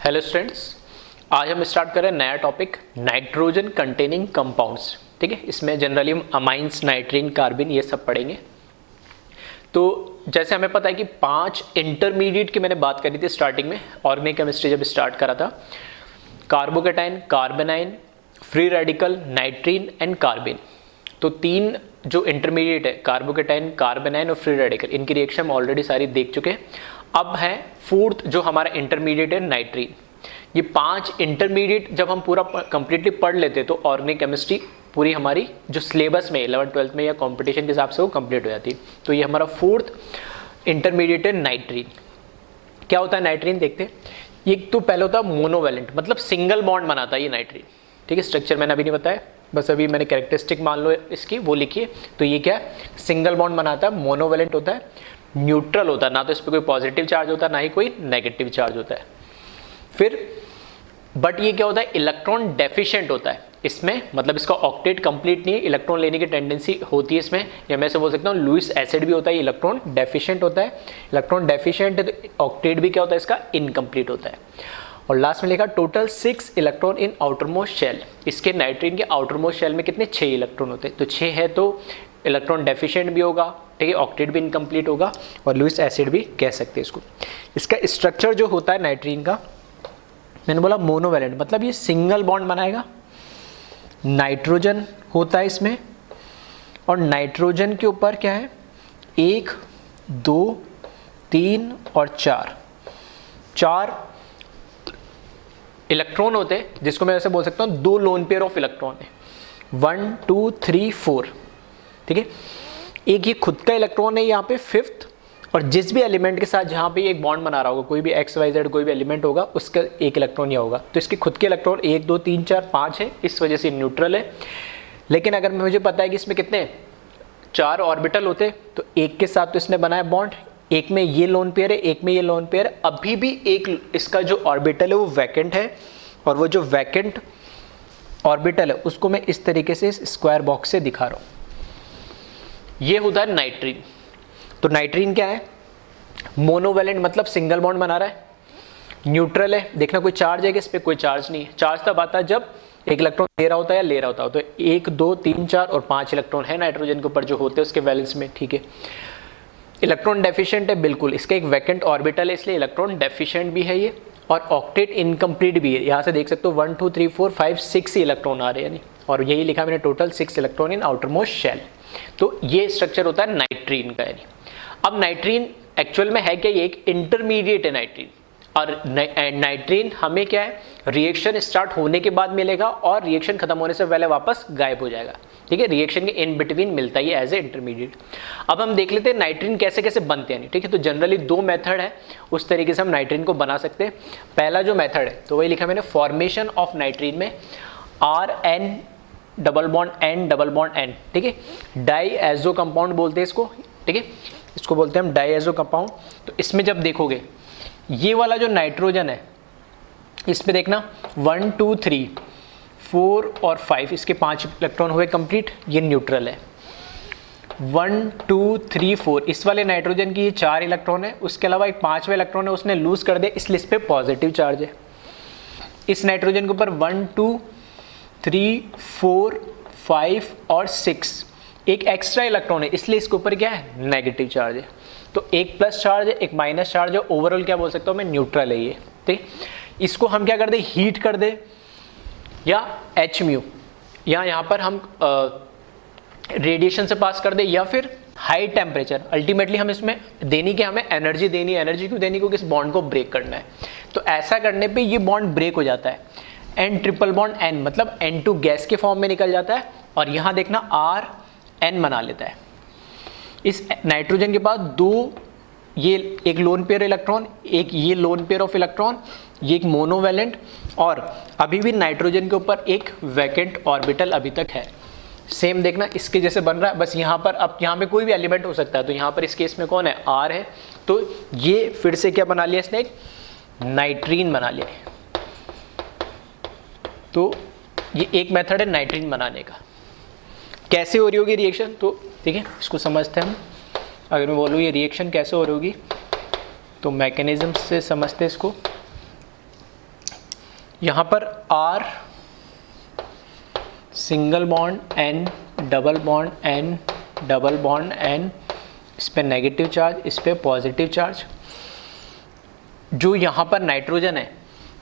Hello students, आज हम start कर रहे हैं नया टॉपिक नाइट्रोजन कंटेनिंग कंपाउंड्स। ठीक है, इसमें जनरली हम अमाइंस, नाइट्रीन, कार्बिन ये सब पढ़ेंगे। तो जैसे हमें पता है कि 5 इंटरमीडिएट की मैंने बात करी थी स्टार्टिंग में, ऑर्गेनिक केमिस्ट्री जब स्टार्ट करा था। Carbocation, carbanion, free radical, nitrene and carbene. तो 3 जो इंटरमीडिएट है, कार्बोकेटाइन, कार्बेनाइन और फ्री रेडिकल, इनकी रिएक्शन हम ऑलरेडी सारी देख चुके हैं। अब है 4th जो हमारा इंटरमीडिएट है, नाइट्रीन। ये 5 इंटरमीडिएट जब हम पूरा कंप्लीटली पढ़ लेते तो ऑर्गेनिक केमिस्ट्री पूरी हमारी जो सिलेबस में 11th 12th में या कंपटीशन के हिसाब से वो कंप्लीट हो जाती। तो ये हमारा 4th इंटरमीडिएट है, नाइट्रीन। क्या होता है नाइट्रीन, देखते हैं। ये तो पहले होता है मोनोवेलेंट, मतलब सिंगल बॉन्ड बनाता है ये नाइट्रीन। ठीक है, स्ट्रक्चर मैंने अभी नहीं बताया, बस अभी मैंने कैरेक्टरिस्टिक मान लो इसकी, वो लिखिए। तो ये क्या है, सिंगल बॉन्ड बनाता है, मोनोवेलेंट होता है, न्यूट्रल होता है, ना तो इस पर कोई पॉजिटिव चार्ज होता है ना ही कोई नेगेटिव चार्ज होता है। फिर बट ये क्या होता है, इलेक्ट्रॉन डेफिशिएंट होता है इसमें, मतलब इसका ऑक्टेट कंप्लीट नहीं है, इलेक्ट्रॉन लेने की टेंडेंसी होती है इसमें, या मैं से बोल सकता हूँ लुईस एसिड भी होता है, इलेक्ट्रॉन डेफिशिएंट होता है। इलेक्ट्रॉन डेफिशिएंट है तो ऑक्टेट भी क्या होता है इसका, इनकम्प्लीट होता है। और लास्ट में लिखा total 6 electron in outermost shell. इसके नाइट्रीन के आउटरमोस्ट शेल में कितने, 6 इलेक्ट्रॉन होते हैं। तो 6 है तो इलेक्ट्रॉन डेफिशिएंट भी होगा, ठीक है, ऑक्टेट भी इनकम्प्लीट होगा, और लुईस एसिड भी कह सकते हैं इसको। इसका स्ट्रक्चर जो होता है नाइट्रीन का, मैंने बोला मोनोवेलेंट, मतलब ये सिंगल बॉन्ड बनाएगा। नाइट्रोजन होता है इसमें, और नाइट्रोजन के ऊपर क्या है, 1 2 3 और 4 इलेक्ट्रॉन होते हैं, जिसको मैं ऐसे बोल सकता हूँ 2 लोन पेयर ऑफ इलेक्ट्रॉन है, 1 2 3 4। ठीक है, एक ये खुद का इलेक्ट्रॉन है यहाँ पे 5th, और जिस भी एलिमेंट के साथ जहाँ पे एक बॉन्ड बना रहा होगा, कोई भी XYZ कोई भी एलिमेंट होगा, उसका एक इलेक्ट्रॉन यहाँ होगा। तो इसके खुद के इलेक्ट्रॉन 1 2 3 4 5 है, इस वजह से न्यूट्रल है। लेकिन अगर मुझे पता है कि इसमें कितने 4 ऑर्बिटल होते, तो एक के साथ तो इसने बनाया बॉन्ड, एक में ये लोन पेयर है, एक में ये लोन पेयर है, अभी भी एक इसका जो ऑर्बिटल है वो वैकेंट है, और वो जो वैकेंट ऑर्बिटल है उसको मैं इस तरीके से इस स्क्वायर बॉक्स से दिखा रहा हूँ। ये होता है नाइट्रीन। तो नाइट्रीन क्या है, मोनोवेलेंट, मतलब सिंगल बॉन्ड बना रहा है, न्यूट्रल है। देखना कोई चार्ज है कि इस पर कोई चार्ज नहीं है। चार्ज तब आता है जब एक इलेक्ट्रॉन दे रहा होता है या ले रहा होता है। तो 1 2 3 4 और 5 इलेक्ट्रॉन है नाइट्रोजन के ऊपर जो होते हैं उसके वैलेंस में। ठीक है, इलेक्ट्रॉन डेफिशिएंट है बिल्कुल, इसका एक वैकेंट ऑर्बिटल है, इसलिए इलेक्ट्रॉन डेफिशिएंट भी है ये, और ऑक्टेट इनकम्प्लीट भी है। यहाँ से देख सकते हो 1 2 3 4 5 6 ही इलेक्ट्रॉन आ रहे हैं, यानी, और यही लिखा मैंने total 6 electron in outermost shell. तो ये स्ट्रक्चर होता है नाइट्रीन का। यानी अब नाइट्रीन एक्चुअल में है क्या, ये एक इंटरमीडिएट है नाइट्रीन। और नाइट्रीन हमें क्या है, रिएक्शन स्टार्ट होने के बाद मिलेगा और रिएक्शन खत्म होने से पहले वापस गायब हो जाएगा। ठीक है, रिएक्शन के इन बिटवीन मिलता ही एज ए इंटरमीडिएट। अब हम देख लेते हैं नाइट्रीन कैसे कैसे बनते हैं। ठीक है, तो जनरली 2 मेथड है, उस तरीके से हम नाइट्रीन को बना सकते हैं। पहला जो मेथड है तो वही लिखा मैंने, फॉर्मेशन ऑफ नाइट्रीन में RN double bond N double bond N। ठीक है, डाईएजो कंपाउंड बोलते हैं इसको। ठीक है, इसको बोलते हैं हम डाईएजो कंपाउंड। तो इसमें जब देखोगे ये वाला जो नाइट्रोजन है, इसमें देखना 1 2 3 4 और 5, इसके 5 इलेक्ट्रॉन हुए कंप्लीट, ये न्यूट्रल है। 1 2 3 4 इस वाले नाइट्रोजन की ये 4 इलेक्ट्रॉन है, उसके अलावा एक 5वां इलेक्ट्रॉन है उसने लूज कर दिया, इसलिए इस पे पॉजिटिव चार्ज है। इस नाइट्रोजन के ऊपर 1 2 3 4 5 और 6 एक एक्स्ट्रा इलेक्ट्रॉन है, इसलिए इसके ऊपर क्या है, नेगेटिव चार्ज है। तो एक प्लस चार्ज है, एक माइनस चार्ज है, ओवरऑल क्या बोल सकता हूँ मैं, न्यूट्रल है ये। ठीक, इसको हम क्या कर दे, हीट कर दे, या H म्यू, या यहाँ पर हम रेडिएशन से पास कर दे, या फिर हाई टेम्परेचर। अल्टीमेटली हम इसमें देनी क्या, हमें एनर्जी देनी है। एनर्जी क्यों देनी, क्योंकि इस बॉन्ड को ब्रेक करना है। तो ऐसा करने पे ये बॉन्ड ब्रेक हो जाता है, N ट्रिपल बॉन्ड N, मतलब N2 गैस के फॉर्म में निकल जाता है, और यहाँ देखना RN बना लेता है। इस नाइट्रोजन के बाद 2 ये एक लोन पेयर इलेक्ट्रॉन, एक ये लोन पेयर ऑफ इलेक्ट्रॉन, ये एक मोनोवेलेंट, और अभी भी नाइट्रोजन के ऊपर एक वैकेंट ऑर्बिटल अभी तक है। सेम देखना इसके जैसे बन रहा है, बस यहाँ पर अब यहाँ पे कोई भी एलिमेंट हो सकता है। तो यहाँ पर इस केस में कौन है, R है। तो ये फिर से क्या बना लिया इसने, एक नाइट्रीन बना लिया है। तो ये एक मेथड है नाइट्रीन बनाने का। कैसे हो रही होगी रिएक्शन, तो ठीक है इसको समझते हैं हम। अगर मैं बोलूँ ये रिएक्शन कैसे हो रही होगी, तो मैकेनिज्म से समझते इसको। यहाँ पर R single bond N double bond N double bond N, इस पे नेगेटिव चार्ज, इस पे पॉजिटिव चार्ज। जो यहाँ पर नाइट्रोजन है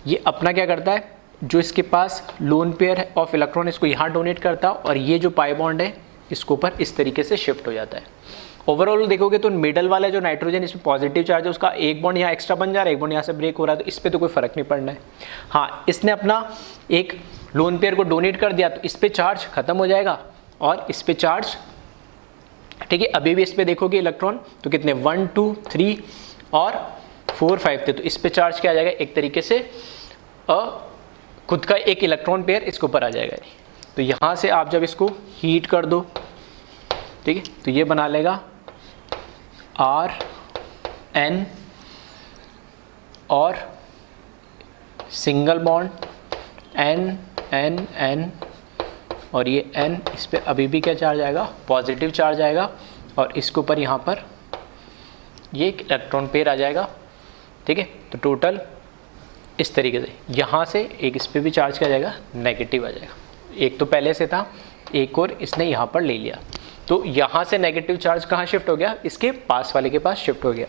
ये अपना क्या करता है, जो इसके पास लोन पेयर ऑफ इलेक्ट्रॉन इसको यहाँ डोनेट करता है और ये जो पाई बॉन्ड है इसको ऊपर इस तरीके से शिफ्ट हो जाता है। ओवरऑल देखोगे तो मिडल वाला जो नाइट्रोजन इसमें पॉजिटिव चार्ज है उसका एक बॉन्ड यहाँ एक्स्ट्रा बन जा रहा है, एक बॉन्ड यहाँ से ब्रेक हो रहा है, तो इस पर तो कोई फर्क नहीं पड़ना है। हाँ, इसने अपना एक लोन पेयर को डोनेट कर दिया तो इस पर चार्ज खत्म हो जाएगा और इस पर चार्ज, ठीक है। अभी भी इस पर देखोगे इलेक्ट्रॉन तो कितने 1 2 3 और 4 5 थे, तो इस पे चार्ज क्या आ जाएगा, एक तरीके से खुद का एक इलेक्ट्रॉन पेयर इसके ऊपर आ जाएगा। तो यहाँ से आप जब इसको हीट कर दो, ठीक है, तो ये बना लेगा R N और single bond N N N और ये N, इस पे अभी भी क्या चार्ज आएगा, पॉजिटिव चार्ज आएगा और इसके ऊपर यहाँ पर ये एक इलेक्ट्रॉन पेयर आ जाएगा, ठीक है। तो टोटल इस तरीके से यहाँ से एक इस पे भी चार्ज किया जाएगा, नेगेटिव आ जाएगा। एक तो पहले से था, एक और इसने यहाँ पर ले लिया, तो यहाँ से नेगेटिव चार्ज कहाँ शिफ्ट हो गया, इसके पास वाले के पास शिफ्ट हो गया।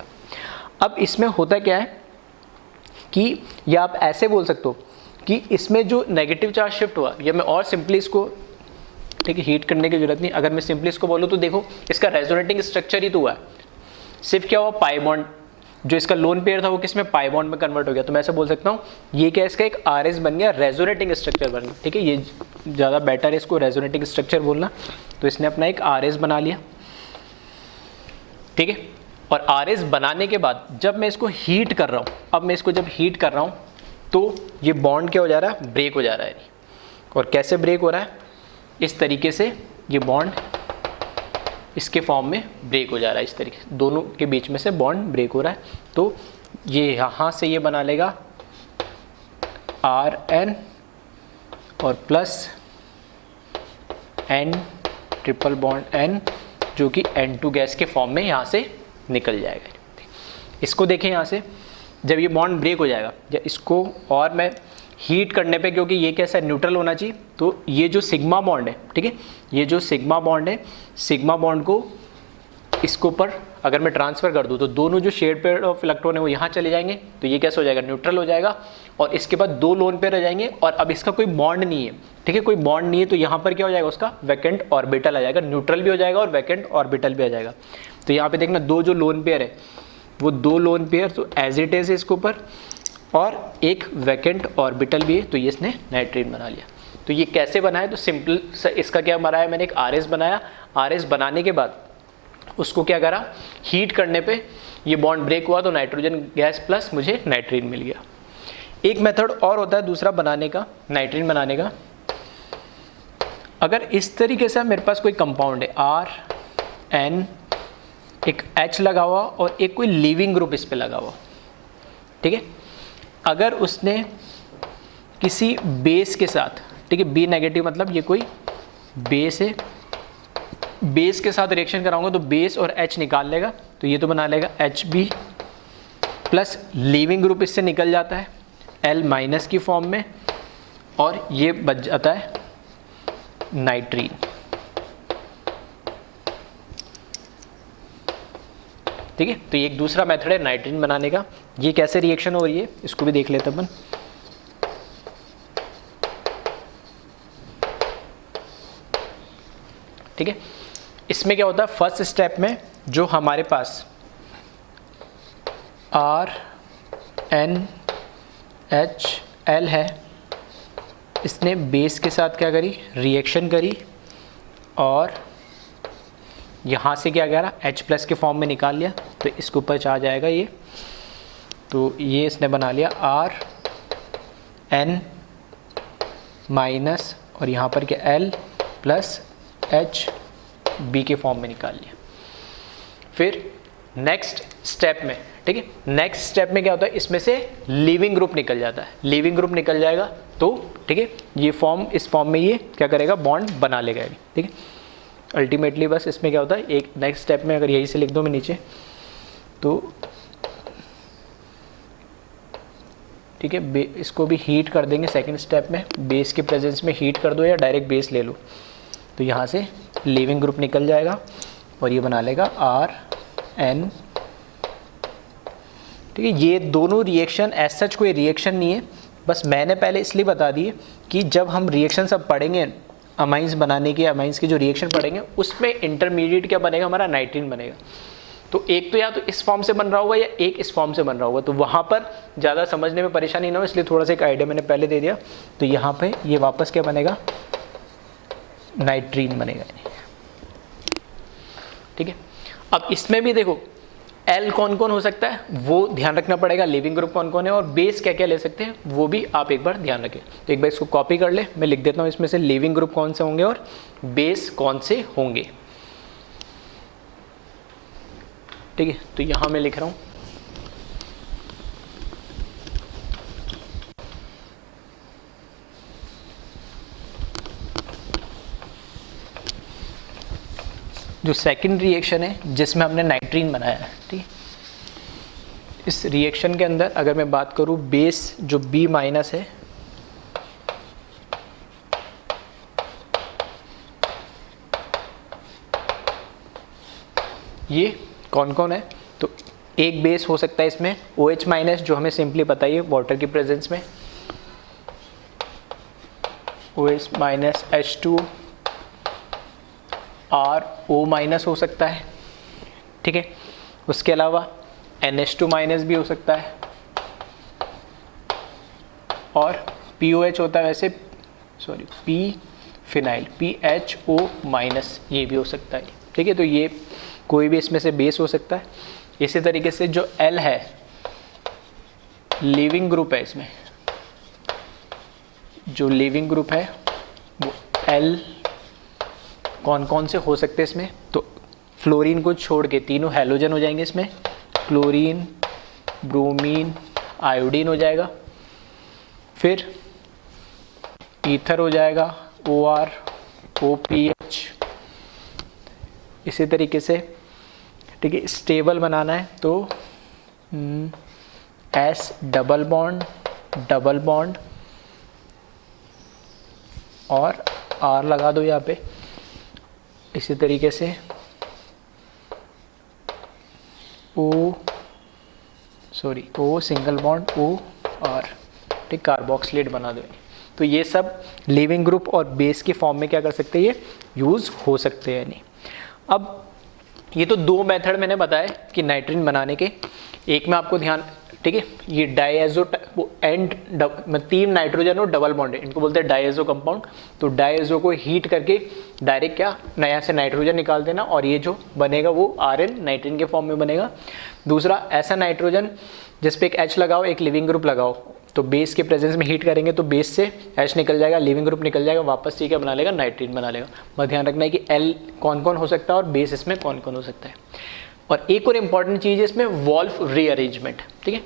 अब इसमें होता क्या है कि या आप ऐसे बोल सकते हो कि इसमें जो नेगेटिव चार्ज शिफ्ट हुआ, या मैं और सिंपली इसको, ठीक है, हीट करने की जरूरत नहीं, अगर मैं सिंपली इसको बोलूँ तो देखो इसका रेजोनेटिंग स्ट्रक्चर ही तो हुआ है। सिर्फ क्या हुआ, पाई बॉन्ड जो इसका लोन पेयर था वो किसमें, पाई बॉन्ड में कन्वर्ट हो गया। तो मैं ऐसा बोल सकता हूँ ये क्या, इसका एक RS बन गया, रेजोनेटिंग स्ट्रक्चर बन गया, ठीक है। ये ज़्यादा बेटर है इसको रेजोनेटिंग स्ट्रक्चर बोलना। तो इसने अपना एक RS बना लिया, ठीक है। और RS बनाने के बाद जब मैं इसको हीट कर रहा हूँ, अब मैं इसको जब हीट कर रहा हूँ तो ये बॉन्ड क्या हो जा रहा है, ब्रेक हो जा रहा है। और कैसे ब्रेक हो रहा है, इस तरीके से ये बॉन्ड इसके फॉर्म में ब्रेक हो जा रहा है, इस तरीके से दोनों के बीच में से बॉन्ड ब्रेक हो रहा है। तो ये यहाँ से ये बना लेगा RN और plus N triple bond N, जो कि N2 गैस के फॉर्म में यहाँ से निकल जाएगा। इसको देखें यहाँ से जब ये बॉन्ड ब्रेक हो जाएगा, या इसको और मैं हीट करने पे, क्योंकि ये कैसा न्यूट्रल होना चाहिए, तो ये जो सिग्मा बॉन्ड है, ठीक है, ये जो सिग्मा बॉन्ड है, सिग्मा बॉन्ड को इसके ऊपर अगर मैं ट्रांसफ़र कर दूँ तो दोनों जो शेड पेयर ऑफ इलेक्ट्रॉन है वो यहाँ चले जाएंगे, तो ये कैसे हो जाएगा, न्यूट्रल हो जाएगा। और इसके बाद दो लोन पेयर रह जाएंगे और अब इसका कोई बॉन्ड नहीं है, ठीक है, कोई बॉन्ड नहीं है, तो यहाँ पर क्या हो जाएगा, उसका वैकेंट ऑर्बिटल आ जाएगा, न्यूट्रल भी हो जाएगा और वैकेंट ऑर्बिटल भी आ जाएगा। तो यहाँ पे देखना दो जो लोन पेयर है वो दो लोन पेयर तो एज इट इज है इसके ऊपर, और एक वैकेंट ऑर्बिटल भी है, तो ये इसने नाइट्रीन बना लिया। तो ये कैसे बना है, तो सिंपल इसका क्या बनाया मैंने, एक RS बनाया। RS बनाने के बाद उसको क्या करा, हीट करने पे ये बॉन्ड ब्रेक हुआ तो नाइट्रोजन गैस प्लस मुझे नाइट्रीन मिल गया। एक मेथड और होता है दूसरा बनाने का, नाइट्रीन बनाने का। अगर इस तरीके से मेरे पास कोई कंपाउंड है RN, एक H लगा हुआ और एक कोई लीविंग ग्रुप इस पे लगा हुआ, ठीक है, अगर उसने किसी बेस के साथ, ठीक है, B नेगेटिव मतलब ये कोई बेस है, बेस के साथ रिएक्शन कराऊंगा तो बेस और H निकाल लेगा, तो ये तो बना लेगा HB प्लस लीविंग ग्रुप इससे निकल जाता है L माइनस की फॉर्म में, और ये बच जाता है नाइट्रीन। ठीक है, तो ये एक दूसरा मेथड है नाइट्रीन बनाने का। ये कैसे रिएक्शन हो रही है इसको भी देख लेते अपन। ठीक है, इसमें क्या होता है, फर्स्ट स्टेप में जो हमारे पास RNHL है, इसने बेस के साथ क्या करी, रिएक्शन करी, और यहाँ से क्या करा, H प्लस के फॉर्म में निकाल लिया, तो इसके ऊपर चार्ज आएगा ये, तो ये इसने बना लिया RN माइनस, और यहाँ पर क्या L प्लस HB के फॉर्म में निकाल लिया। फिर नेक्स्ट स्टेप में, ठीक है, नेक्स्ट स्टेप में क्या होता है, इसमें से लीविंग ग्रुप निकल जाता है, लीविंग ग्रुप निकल जाएगा तो ठीक है, ये फॉर्म, इस फॉर्म में ये क्या करेगा, बॉन्ड बना लेगा, ठीक है। अल्टीमेटली बस इसमें क्या होता है, एक नेक्स्ट स्टेप में अगर यही से लिख दो मैं नीचे, तो ठीक है, इसको भी हीट कर देंगे सेकंड स्टेप में, बेस के प्रेजेंस में हीट कर दो या डायरेक्ट बेस ले लो, तो यहाँ से लीविंग ग्रुप निकल जाएगा और ये बना लेगा RN। ठीक है, ये दोनों रिएक्शन एज सच कोई रिएक्शन नहीं है, बस मैंने पहले इसलिए बता दिए कि जब हम रिएक्शन सब पढ़ेंगे अमाइंस बनाने के, अमाइंस के जो रिएक्शन पढ़ेंगे उसमें इंटरमीडिएट क्या बनेगा, हमारा नाइट्रीन बनेगा। तो एक तो या तो इस फॉर्म से बन रहा होगा या एक इस फॉर्म से बन रहा होगा, तो वहाँ पर ज़्यादा समझने में परेशानी ना हो, इसलिए थोड़ा सा एक आइडिया मैंने पहले दे दिया। तो यहाँ पे ये वापस क्या बनेगा, नाइट्रीन बनेगा। ठीक है, अब इसमें भी देखो L कौन कौन हो सकता है वो ध्यान रखना पड़ेगा, लिविंग ग्रुप कौन कौन है, और बेस क्या क्या ले सकते हैं वो भी आप एक बार ध्यान रखें। तो एक बार इसको कॉपी कर ले, मैं लिख देता हूँ इसमें से लिविंग ग्रुप कौन से होंगे और बेस कौन से होंगे। ठीक है, तो यहाँ मैं लिख रहा हूँ जो सेकंड रिएक्शन है जिसमें हमने नाइट्रीन बनाया है। ठीक है, इस रिएक्शन के अंदर अगर मैं बात करूं बेस जो B माइनस है, ये कौन कौन है, तो एक बेस हो सकता है इसमें OH माइनस, जो हमें सिंपली पता ही है वाटर की प्रेजेंस में OH minus H2 RO minus हो सकता है। ठीक है, उसके अलावा NH2 माइनस भी हो सकता है और POH होता है वैसे, sorry P phenyl PHO minus, ये भी हो सकता है। ठीक है, तो ये कोई भी इसमें से बेस हो सकता है। इसी तरीके से जो L है लिविंग ग्रुप है, इसमें जो लिविंग ग्रुप है वो L कौन कौन से हो सकते हैं इसमें, तो फ्लोरीन को छोड़ के तीनों हैलोजन हो जाएंगे इसमें, क्लोरीन, ब्रोमीन, आयोडीन हो जाएगा, फिर ईथर हो जाएगा OR, OPH। इसी तरीके से ठीक है, स्टेबल बनाना है तो S डबल बॉन्ड और R लगा दो यहाँ पे। इसी तरीके से O सिंगल बॉन्ड OR, ठीक, कार्बोक्सिलेट बना दो। तो ये सब लिविंग ग्रुप और बेस के फॉर्म में क्या कर सकते हैं, ये यूज़ हो सकते हैं। नहीं, अब ये तो दो मेथड मैंने बताया कि नाइट्रीन बनाने के। एक में आपको ध्यान, ठीक है, ये डायएजो एंड में 3 नाइट्रोजन और डबल बॉन्ड है, इनको बोलते हैं डायएजो कंपाउंड। तो डायएजो को हीट करके डायरेक्ट क्या नया से नाइट्रोजन निकाल देना और ये जो बनेगा वो RN नाइट्रीन के फॉर्म में बनेगा। दूसरा ऐसा नाइट्रोजन जिस पे एक H लगाओ, एक लिविंग ग्रुप लगाओ, तो बेस के प्रेजेंस में हीट करेंगे तो बेस से H निकल जाएगा, लिविंग ग्रुप निकल जाएगा, वापस से क्या बना लेगा, नाइट्रीन बना लेगा। बस ध्यान रखना है कि L कौन कौन हो सकता है और बेस इसमें कौन कौन हो सकता है। और एक और इम्पॉर्टेंट चीज़ है इसमें वॉल्फ रीअरेंजमेंट। ठीक है,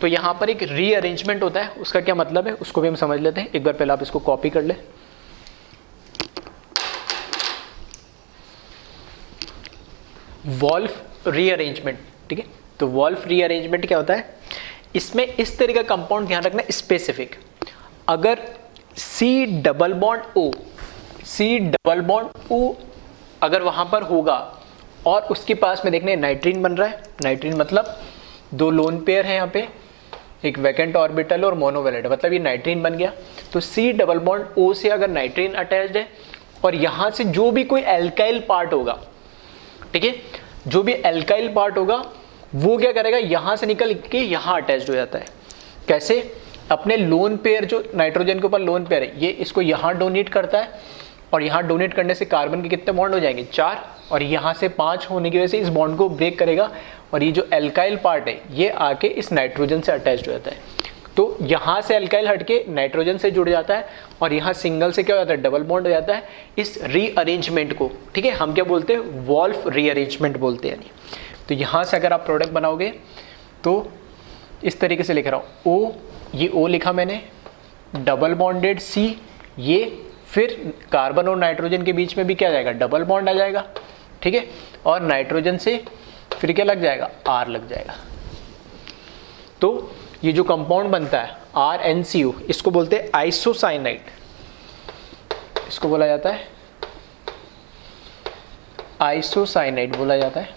तो यहाँ पर एक रीअरेंजमेंट होता है, उसका क्या मतलब है उसको भी हम समझ लेते हैं। एक बार पहले आप इसको कॉपी कर ले। वॉल्फ रीअरेंजमेंट, ठीक है, तो वॉल्फ रीअरेंजमेंट क्या होता है, इसमें इस तरह का कंपाउंड ध्यान रखना स्पेसिफिक। अगर C डबल बॉन्ड O अगर वहां पर होगा और उसके पास में देखने नाइट्रीन बन रहा है, नाइट्रीन मतलब 2 लोन पेयर है यहाँ पे, एक वैकेंट ऑर्बिटल और मोनोवैलेंट, मतलब ये नाइट्रीन बन गया। तो C डबल बॉन्ड O से अगर नाइट्रीन अटैच्ड है और यहाँ से जो भी कोई एल्काइल पार्ट होगा, ठीक है, जो भी एल्काइल पार्ट होगा वो क्या करेगा, यहाँ से निकल के यहाँ अटैच्ड हो जाता है। कैसे, अपने लोन पेयर जो नाइट्रोजन के ऊपर लोन पेयर है, ये इसको यहाँ डोनेट करता है और यहाँ डोनेट करने से कार्बन के कितने बॉन्ड हो जाएंगे, 4, और यहाँ से 5 होने की वजह से इस बॉन्ड को ब्रेक करेगा और ये जो एल्काइल पार्ट है ये आके इस नाइट्रोजन से अटैच्ड हो जाता है। तो यहाँ से एल्काइल हटके नाइट्रोजन से जुड़ जाता है और यहाँ सिंगल से क्या हो जाता है, डबल बॉन्ड हो जाता है। इस रीअरेंजमेंट को, ठीक है, हम क्या बोलते हैं, वॉल्फ रीअरेंजमेंट बोलते हैं। तो यहाँ से अगर आप प्रोडक्ट बनाओगे तो इस तरीके से लिख रहा हूँ, O, ये O लिखा मैंने, डबल बॉन्डेड C, ये फिर कार्बन और नाइट्रोजन के बीच में भी क्या जाएगा, डबल बॉन्ड आ जाएगा, ठीक है, और नाइट्रोजन से फिर क्या लग जाएगा, R लग जाएगा। तो ये जो कंपाउंड बनता है RnCu, इसको बोलते हैं आइसोसाइनाइड, इसको बोला जाता है आइसोसाइनाइड बोला जाता है।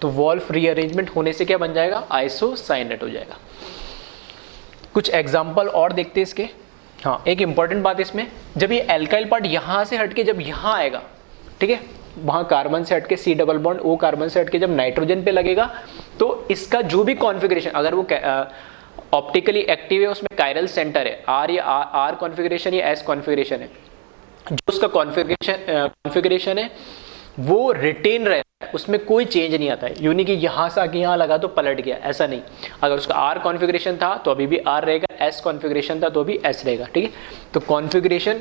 तो वॉल्फ रीअरेंजमेंट होने से क्या बन जाएगा, आइसोसाइनाइड हो जाएगा। कुछ एग्जाम्पल और देखते हैं इसके। हाँ, एक इंपॉर्टेंट बात इसमें, जब ये एल्काइल पार्ट यहाँ से हटके जब यहाँ आएगा, ठीक है, वहाँ कार्बन से हटके C double bond O carbon से हटके जब नाइट्रोजन पे लगेगा, तो इसका जो भी कॉन्फ़िगरेशन, अगर वो ऑप्टिकली एक्टिव है, उसमें कायरल सेंटर है, R या R कॉन्फ़िगरेशन या S कॉन्फ़िगरेशन है, जो उसका कॉन्फ़िगरेशन है वो रिटेन रहता है, उसमें कोई चेंज नहीं आता है। यूँ नहीं कि यहाँ से आके यहाँ लगा तो पलट गया, ऐसा नहीं। अगर उसका R कॉन्फ़िगरेशन था तो अभी भी R रहेगा, S कॉन्फ़िगरेशन था तो भी S रहेगा, ठीक है। तो कॉन्फ़िगरेशन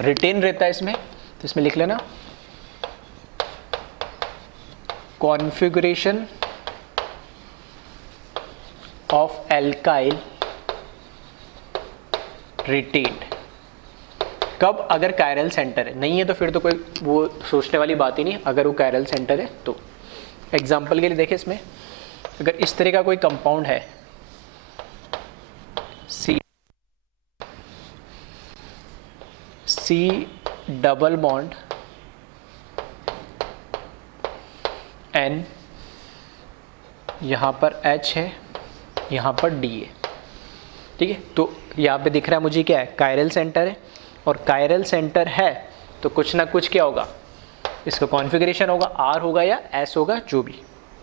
रिटेन रहता है इसमें, तो इसमें लिख लेना कॉन्फ़िगरेशन ऑफ एल्काइल रिटेन्ड। कब, अगर कायरल सेंटर है, नहीं है तो फिर तो कोई वो सोचने वाली बात ही नहीं, अगर वो कायरल सेंटर है तो। एग्जाम्पल के लिए देखिए इसमें, अगर इस तरह का कोई कंपाउंड है C डबल बॉन्ड N, यहाँ पर H है, यहाँ पर D है, ठीक है। तो यहाँ पे दिख रहा है मुझे क्या है, कायरल सेंटर है, और कायरल सेंटर है तो कुछ ना कुछ क्या होगा, इसका कॉन्फ़िगरेशन होगा, R होगा या S होगा, जो भी,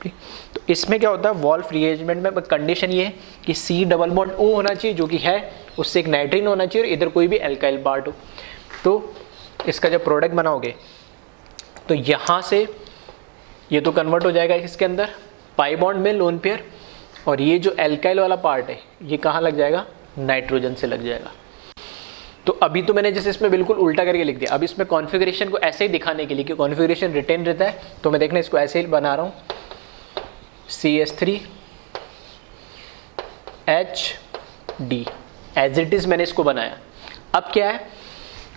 ठीक। तो इसमें क्या होता है, वॉल्फ रीअरेंजमेंट में कंडीशन ये है कि C डबल बॉन्ड O होना चाहिए, जो कि है, उससे एक नाइट्रीन होना चाहिए, और इधर कोई भी एल्काइल पार्ट हो। तो इसका जब प्रोडक्ट बनाओगे तो यहाँ से ये तो कन्वर्ट हो जाएगा इसके अंदर पाई बॉन्ड में लोन पेयर, और ये जो एल्काइल वाला पार्ट है ये कहाँ लग जाएगा, नाइट्रोजन से लग जाएगा। तो अभी तो मैंने जैसे इसमें बिल्कुल उल्टा करके लिख दिया, अब इसमें कॉन्फ़िगरेशन को ऐसे ही दिखाने के लिए कि कॉन्फ़िगरेशन रिटेन रहता है, तो मैं देखना इसको ऐसे ही बना रहा हूँ, CH3 HD as it is मैंने इसको बनाया। अब क्या है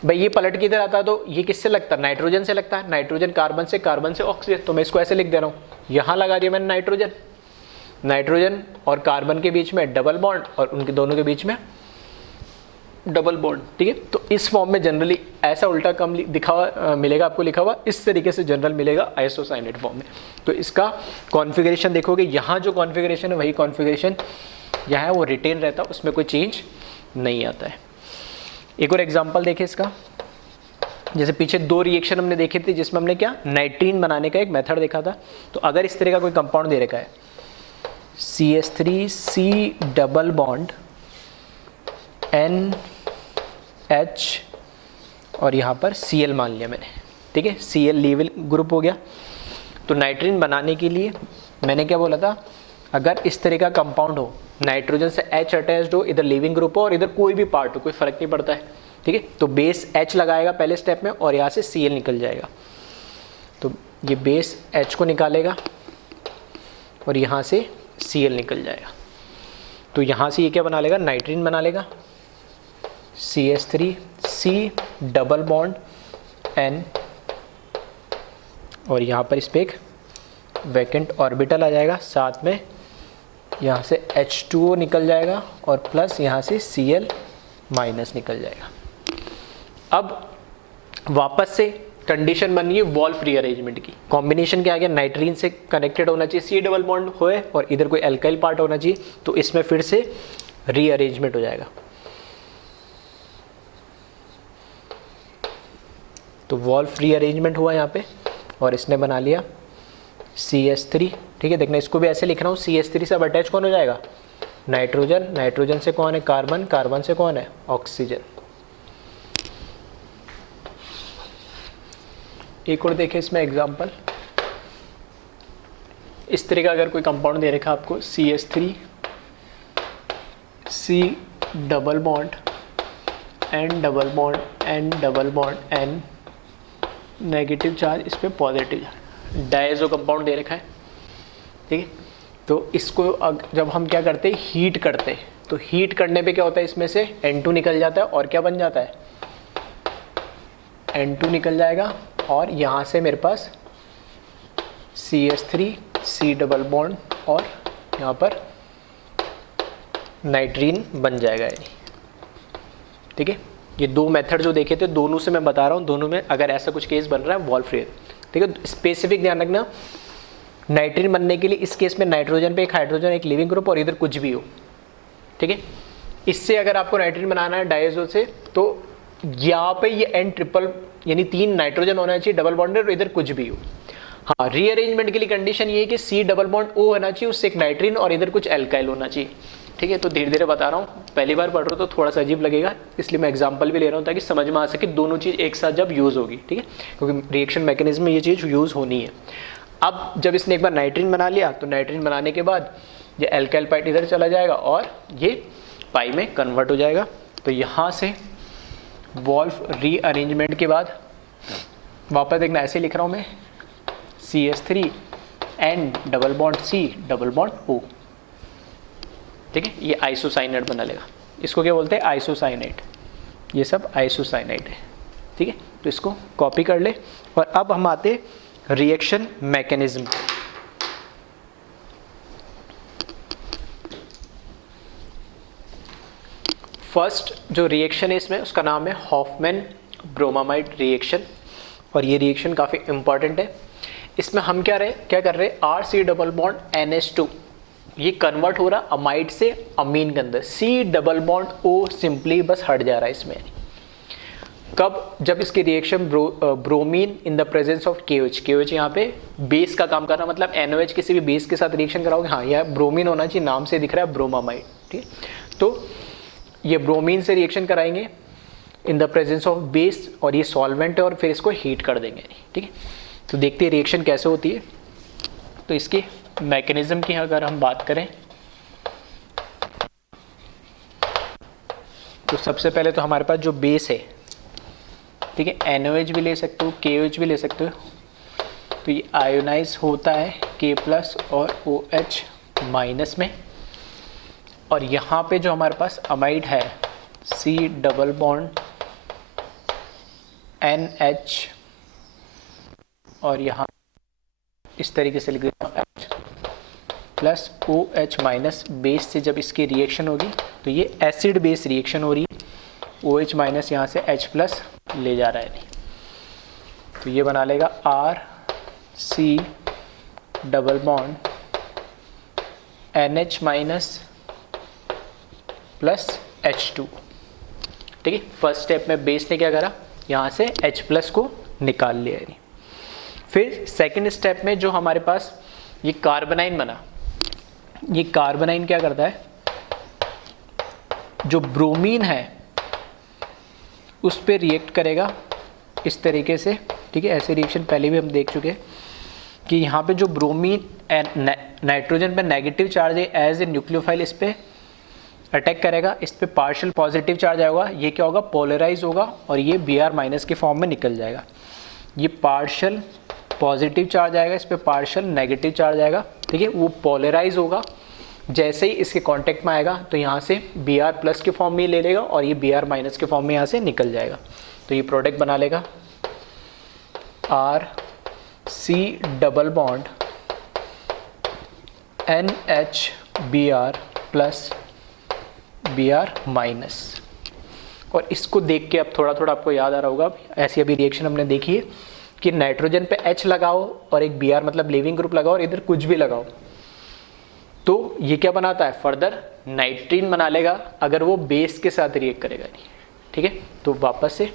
भाई, ये पलट के इधर आता है तो ये किससे लगता है, नाइट्रोजन से लगता है, नाइट्रोजन कार्बन से ऑक्सीजन, तो मैं इसको ऐसे लिख दे रहा हूँ, यहाँ लगा दिया मैंने नाइट्रोजन और कार्बन के बीच में डबल बॉन्ड, और उनके दोनों के बीच में डबल बॉन्ड, ठीक है। तो इस फॉर्म में जनरली ऐसा उल्टा कम दिखा हुआ मिलेगा आपको, लिखा हुआ इस तरीके से जनरल मिलेगा आइसोसाइनेट फॉर्म में। तो इसका कॉन्फ़िगरेशन देखोगे, यहाँ जो कॉन्फ़िगरेशन है वही कॉन्फ़िगरेशन यहाँ है, वो रिटेन रहता है, उसमें कोई चेंज नहीं आता है। एक और एग्जांपल देखिए इसका, जैसे पीछे दो रिएक्शन हमने देखे थे जिसमें हमने क्या, नाइट्रीन बनाने का एक मेथड देखा था। तो अगर इस तरह का कोई कंपाउंड दे रखा है CH3C डबल बॉन्ड NH और यहाँ पर Cl मान लिया मैंने, ठीक है, Cl लीविल ग्रुप हो गया। तो नाइट्रीन बनाने के लिए मैंने क्या बोला था, अगर इस तरह का कंपाउंड हो, नाइट्रोजन से H अटैच्ड हो, इधर लीविंग ग्रुप हो और इधर कोई भी पार्ट हो, कोई फर्क नहीं पड़ता है, ठीक है। तो बेस H लगाएगा पहले स्टेप में और यहाँ से Cl निकल जाएगा। तो ये बेस H को निकालेगा और यहाँ से Cl निकल जाएगा। तो यहाँ से ये क्या बना लेगा, नाइट्रीन बना लेगा, CH3C डबल बॉन्ड N, और यहाँ पर इस पर एक वैकेंट ऑर्बिटल आ जाएगा, साथ में यहाँ से H2O निकल जाएगा और प्लस यहाँ से Cl माइनस निकल जाएगा। अब वापस से कंडीशन बन गई वॉल्फ रीअरेंजमेंट की। कॉम्बिनेशन क्या आ गया, नाइट्रीन से कनेक्टेड होना चाहिए, C डबल बॉन्ड होए और इधर कोई एल्काइल पार्ट होना चाहिए, तो इसमें फिर से रीअरेंजमेंट हो जाएगा। तो वॉल्फ रीअरेंजमेंट हुआ यहाँ पे और इसने बना लिया CH3, ठीक है। देखना इसको भी ऐसे लिख रहा हूँ, CH3 से अब अटैच कौन हो जाएगा, नाइट्रोजन, नाइट्रोजन से कौन है कार्बन, कार्बन से कौन है ऑक्सीजन। एक और देखें इसमें एग्जांपल, इस तरह का अगर कोई कंपाउंड दे रखा आपको CH3C double bond N double bond N double bond N, negative charge इस पर पॉजिटिव, डायज़ो कंपाउंड दे रखा है, ठीक है। तो इसको जब हम क्या करते हैं, हीट करते हैं, तो हीट करने पे क्या होता है, इसमें से N2 निकल जाता है और क्या बन जाता है, N2 निकल जाएगा और यहाँ से मेरे पास CH3C डबल बॉन्ड और यहाँ पर नाइट्रीन बन जाएगा यानी, ठीक है। ये दो मेथड जो देखे थे दोनों से मैं बता रहा हूँ, दोनों में अगर ऐसा कुछ केस बन रहा है वॉल्फ्रेयर, ठीक है। स्पेसिफिक ध्यान रखना, नाइट्रीन बनने के लिए इस केस में नाइट्रोजन पे एक हाइड्रोजन, एक लिविंग ग्रुप और इधर कुछ भी हो, ठीक है। इससे अगर आपको नाइट्रीन बनाना है डायजो से, तो यहाँ पे ये एन ट्रिपल यानी 3 नाइट्रोजन होना चाहिए डबल बॉन्डेड और इधर कुछ भी हो। हाँ, रीअरेंजमेंट के लिए कंडीशन ये है कि C डबल बॉन्ड O होना चाहिए, उससे एक नाइट्रीन और इधर कुछ एल्काइल होना चाहिए, ठीक है। तो धीरे धीरे बता रहा हूँ, पहली बार पढ़ रहे हो तो थोड़ा सा अजीब लगेगा, इसलिए मैं एग्जांपल भी ले रहा हूँ ताकि समझ में आ सके दोनों चीज़ एक साथ जब यूज़ होगी, ठीक है, क्योंकि रिएक्शन मैकेनिज्म में ये चीज़ यूज़ होनी है। अब जब इसने एक बार नाइट्रीन बना लिया तो नाइट्रीन बनाने के बाद ये एल्काइल पार्ट इधर चला जाएगा और ये पाई में कन्वर्ट हो जाएगा। तो यहाँ से वॉल्फ रीअरेंजमेंट के बाद वापस देखना, ऐसे लिख रहा हूँ मैं, CH3 N double bond C double bond O, ठीक है। ये आइसोसाइनेट बना लेगा, इसको क्या बोलते हैं, आइसोसाइनेट, ये सब आइसोसाइनेट है, ठीक है। तो इसको कॉपी कर ले। और अब हम आते रिएक्शन मैकेनिज्म। फर्स्ट जो रिएक्शन है इसमें, उसका नाम है हॉफमैन ब्रोमामाइड रिएक्शन, और ये रिएक्शन काफ़ी इंपॉर्टेंट है। इसमें हम क्या कर रहे हैं, RC डबल बॉन्ड NH2 ये कन्वर्ट हो रहा अमाइड से अमीन के अंदर, C double bond O simply बस हट जा रहा है इसमें। कब, जब इसकी reaction bromine in the presence of KOH, KOH यहाँ पे बेस का काम कर रहा, मतलब NOH किसी भी बेस के साथ रिएक्शन कराओगे, हाँ यह ब्रोमीन होना चाहिए, नाम से दिख रहा है ब्रोमामाइड, ठीक है। तो ये ब्रोमीन से रिएक्शन कराएंगे in the presence of base, और ये सॉल्वेंट है और फिर इसको हीट कर देंगे, ठीक है। तो देखते हैं रिएक्शन कैसे होती है। तो इसके मैकेनिज्म की अगर हम बात करें तो सबसे पहले तो हमारे पास जो बेस है, ठीक है, NOH भी ले सकते हो, KOH भी ले सकते हो। तो ये आयोनाइज होता है K+ और OH माइनस में, और यहाँ पे जो हमारे पास अमाइड है C डबल बॉन्ड NH, और यहाँ इस तरीके से लिख देता हूँ H plus OH minus, base से जब इसकी रिएक्शन होगी तो ये एसिड बेस रिएक्शन हो रही है, OH माइनस यहाँ से H प्लस ले जा रहा है, तो ये बना लेगा RC double bond NH minus plus H2, ठीक है। फर्स्ट स्टेप में बेस ने क्या करा, यहाँ से H प्लस को निकाल लिया है। फिर सेकंड स्टेप में जो हमारे पास ये कार्बोनाइन बना, ये कार्बोनाइन क्या करता है, जो ब्रोमीन है उस पर रिएक्ट करेगा इस तरीके से, ठीक है। ऐसे रिएक्शन पहले भी हम देख चुके हैं कि यहाँ पे जो ब्रोमीन नाइट्रोजन पे नेगेटिव चार्ज है एज ए न्यूक्लियोफाइल, इस पे अटैक करेगा, इस पे पार्शियल पॉजिटिव चार्ज आएगा, ये क्या होगा, पोलराइज होगा और ये Br माइनस के फॉर्म में निकल जाएगा। ये पार्शियल पॉजिटिव चार्ज आएगा, इस पे पार्शियल नेगेटिव चार्ज आएगा, ठीक है। वो पोलराइज होगा, जैसे ही इसके कांटेक्ट में आएगा तो यहाँ से Br प्लस के फॉर्म में ले लेगा और ये Br माइनस के फॉर्म में यहाँ से निकल जाएगा। तो ये प्रोडक्ट बना लेगा RC double bond NH Br plus Br minus. और इसको देख के अब थोड़ा थोड़ा आपको याद आ रहा होगा, ऐसी अभी रिएक्शन हमने देखी है कि नाइट्रोजन पे H लगाओ और एक Br मतलब लिविंग ग्रुप लगाओ और इधर कुछ भी लगाओ, तो ये क्या बनाता है, फर्दर नाइट्रीन बना लेगा अगर वो बेस के साथ रिएक्ट करेगा, ठीक है। तो वापस से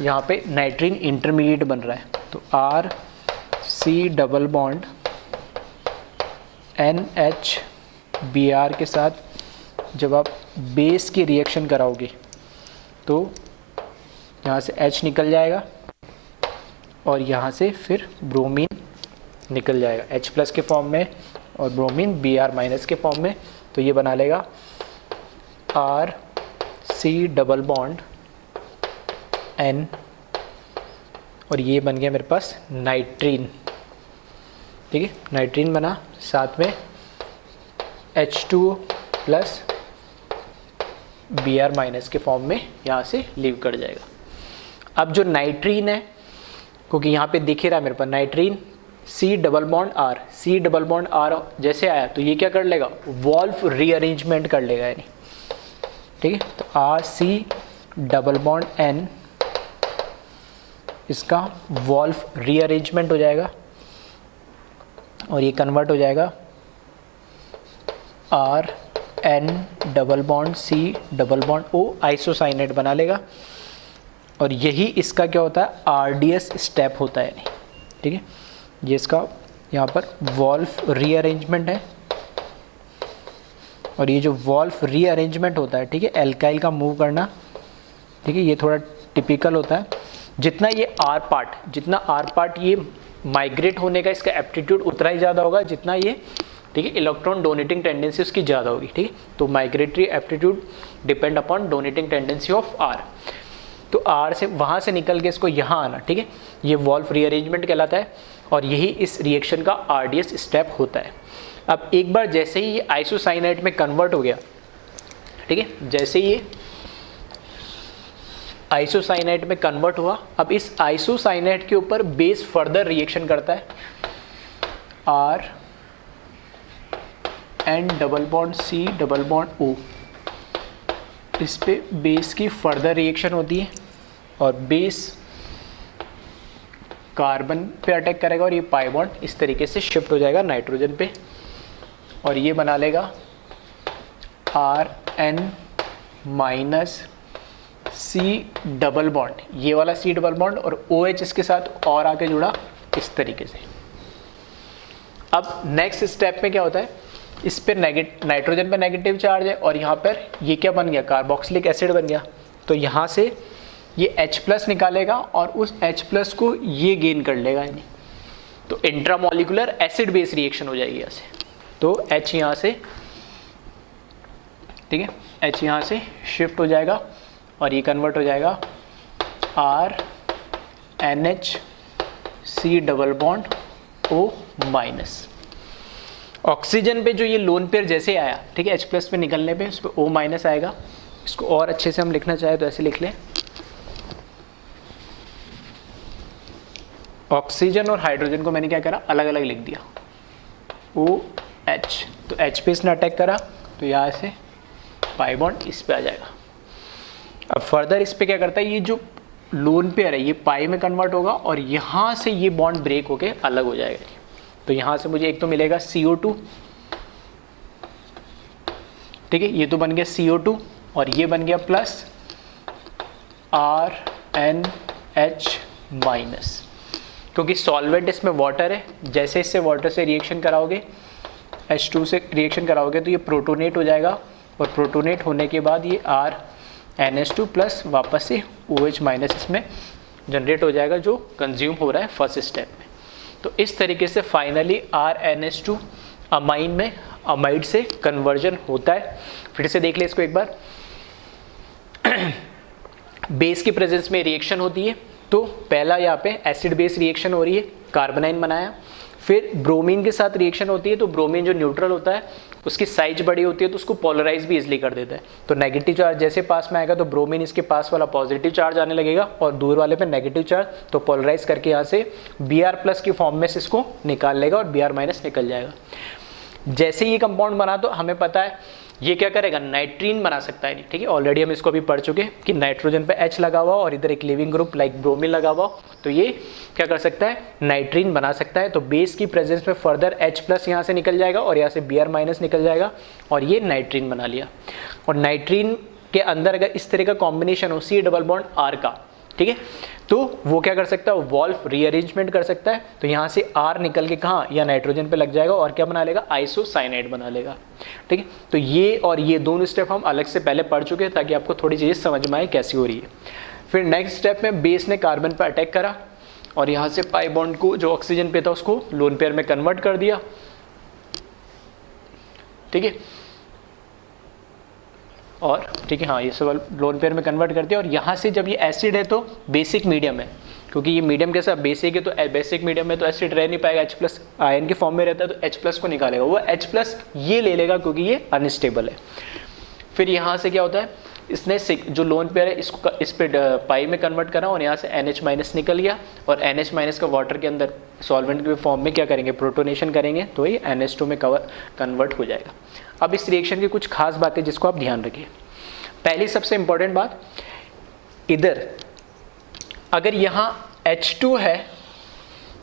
यहाँ पे नाइट्रीन इंटरमीडिएट बन रहा है, तो RC double bond NH Br के साथ जब आप बेस की रिएक्शन कराओगे तो यहाँ से H निकल जाएगा और यहाँ से फिर ब्रोमीन निकल जाएगा H प्लस के फॉर्म में और ब्रोमीन Br माइनस के फॉर्म में। तो ये बना लेगा RC डबल बॉन्ड N, और ये बन गया मेरे पास नाइट्रीन, ठीक है। नाइट्रीन बना, साथ में H2O प्लस Br माइनस के फॉर्म में यहाँ से लीव कर जाएगा। अब जो नाइट्रीन है, क्योंकि यहाँ पे दिख ही रहा है मेरे पास nitrene C double bond R, C double bond R जैसे आया तो ये क्या कर लेगा, वॉल्फ रीअरेंजमेंट कर लेगा यानी, ठीक है। तो R C double bond N, इसका वॉल्फ रीअरेंजमेंट हो जाएगा और ये कन्वर्ट हो जाएगा R N double bond C double bond O, isocyanate बना लेगा। और यही इसका क्या होता है, RDS स्टेप होता है, ठीक है। ये इसका यहाँ पर वॉल्फ रीअरेंजमेंट है और ये जो वॉल्फ रीअरेंजमेंट होता है, ठीक है, एल्काइल का मूव करना, ठीक है, ये थोड़ा टिपिकल होता है। जितना ये जितना R पार्ट ये माइग्रेट होने का इसका एप्टीट्यूड उतना ही ज़्यादा होगा जितना ये, ठीक है, इलेक्ट्रॉन डोनेटिंग टेंडेंसी उसकी ज़्यादा होगी, ठीक है। तो migratory aptitude depend upon donating tendency of R। तो R से वहाँ से निकल के इसको यहाँ आना, ठीक है, ये वॉल्फ रीअरेंजमेंट कहलाता है और यही इस रिएक्शन का RDS स्टेप होता है। अब एक बार जैसे ही ये आइसोसाइनाइड में कन्वर्ट हो गया, ठीक है, जैसे ये आइसोसाइनाइड में कन्वर्ट हुआ, अब इस आइसोसाइनाइड के ऊपर बेस फर्दर रिएक्शन करता है, R N double bond C double bond O, इस पे बेस की फर्दर रिएक्शन होती है और बेस कार्बन पे अटैक करेगा और ये पाई बॉन्ड इस तरीके से शिफ्ट हो जाएगा नाइट्रोजन पे और ये बना लेगा RN minus C double bond, ये वाला C डबल बॉन्ड और OH इसके साथ और आके जुड़ा इस तरीके से। अब नेक्स्ट स्टेप में क्या होता है, इस पे नाइट्रोजन पे नेगेटिव चार्ज है और यहाँ पर ये क्या बन गया, कार्बोक्सिलिक एसिड बन गया। तो यहाँ से ये H+ निकालेगा और उस H+ को ये गेन कर लेगा यानी, तो इंट्रामोलिकुलर एसिड बेस रिएक्शन हो जाएगी यहाँ से। तो H यहाँ से, ठीक है, H यहाँ से शिफ्ट हो जाएगा और ये कन्वर्ट हो जाएगा R NH C double bond O minus. Oxygen पे जो ये लोन पेयर जैसे आया, ठीक है, H+ पे निकलने पे उस पर O माइनस आएगा। इसको और अच्छे से हम लिखना चाहे तो ऐसे लिख लें, ऑक्सीजन और हाइड्रोजन को मैंने क्या करा, अलग अलग लिख दिया, OH। तो H पे इसने अटैक करा तो यहाँ से पाई बॉन्ड इस पे आ जाएगा। अब फर्दर इस पे क्या करता है, ये जो लोन पेयर है ये पाई में कन्वर्ट होगा और यहाँ से ये बॉन्ड ब्रेक होके अलग हो जाएगा। तो यहाँ से मुझे एक तो मिलेगा CO2, ठीक है, ये तो बन गया CO2 और ये बन गया प्लस RNH माइनस, क्योंकि सॉल्वेंट इसमें वाटर है, जैसे इससे वाटर से रिएक्शन कराओगे, H2 से रिएक्शन कराओगे तो ये प्रोटोनेट हो जाएगा और प्रोटोनेट होने के बाद ये RNH2 प्लस वापस से OH माइनस इसमें जनरेट हो जाएगा जो कंज्यूम हो रहा है फर्स्ट स्टेप में। तो इस तरीके से फाइनली RNH2 अमाइन में अमाइड से कन्वर्जन होता है। फिर से देख ले इसको एक बार, बेस की प्रेजेंस में रिएक्शन होती है, तो पहला यहाँ पे एसिड बेस रिएक्शन हो रही है, कार्बोनाइन बनाया, फिर ब्रोमीन के साथ रिएक्शन होती है, तो ब्रोमीन जो न्यूट्रल होता है उसकी साइज बड़ी होती है तो उसको पोलराइज भी इजिली कर देता है। तो नेगेटिव चार्ज जैसे पास में आएगा तो ब्रोमीन इसके पास वाला पॉजिटिव चार्ज आने लगेगा और दूर वाले पे नेगेटिव चार्ज, तो पोलराइज करके यहाँ से Br+ की फॉर्म में से इसको निकाल लेगा और Br- निकल जाएगा। जैसे ये कंपाउंड बना तो हमें पता है ये क्या करेगा, नाइट्रीन बना सकता है नहीं, ठीक है, ऑलरेडी हम इसको अभी पढ़ चुके कि नाइट्रोजन पे H लगा हुआ और इधर एक लिविंग ग्रुप लाइक ब्रोमीन लगा हुआ, तो ये क्या कर सकता है, नाइट्रीन बना सकता है। तो बेस की प्रेजेंस में फर्दर H+ यहाँ से निकल जाएगा और यहाँ से Br- निकल जाएगा और ये नाइट्रीन बना लिया। और नाइट्रीन के अंदर अगर इस तरह का कॉम्बिनेशन हो C डबल बॉन्ड R का, ठीक है, तो वो क्या कर सकता है, वॉल्फ रीअरेंजमेंट कर सकता है। तो यहाँ से R निकल के कहाँ, या नाइट्रोजन पे लग जाएगा और क्या बना लेगा, आइसोसाइनाइड बना लेगा, ठीक है। तो ये और ये दोनों स्टेप हम अलग से पहले पढ़ चुके हैं ताकि आपको थोड़ी चीज़ें समझ में आए कैसी हो रही है। फिर नेक्स्ट स्टेप में बेस ने कार्बन पर अटैक करा और यहाँ से पाई बॉन्ड को जो ऑक्सीजन पे था उसको लोन पेयर में कन्वर्ट कर दिया, ठीक है, और ठीक है, हाँ, ये सब लोन पेयर में कन्वर्ट कर दिया। और यहाँ से जब ये एसिड है तो बेसिक मीडियम है, क्योंकि ये मीडियम कैसा बेसिक है, तो बेसिक मीडियम में तो एसिड रह नहीं पाएगा, H+ आयन के फॉर्म में रहता है, तो H+ को निकालेगा, वो H+ ये ले लेगा क्योंकि ये अनस्टेबल है। फिर यहाँ से क्या होता है, इसने जो लोन पेयर है इसको इस पे पाई में कन्वर्ट करा और यहाँ से NH माइनस निकल गया और NH माइनस का वाटर के अंदर सॉल्वेंट के फॉर्म में क्या करेंगे, प्रोटोनेशन करेंगे, तो ये NH2 में कन्वर्ट हो जाएगा। अब इस रिएक्शन की कुछ खास बातें जिसको आप ध्यान रखिए। पहली सबसे इंपॉर्टेंट बात, इधर अगर यहाँ H2 है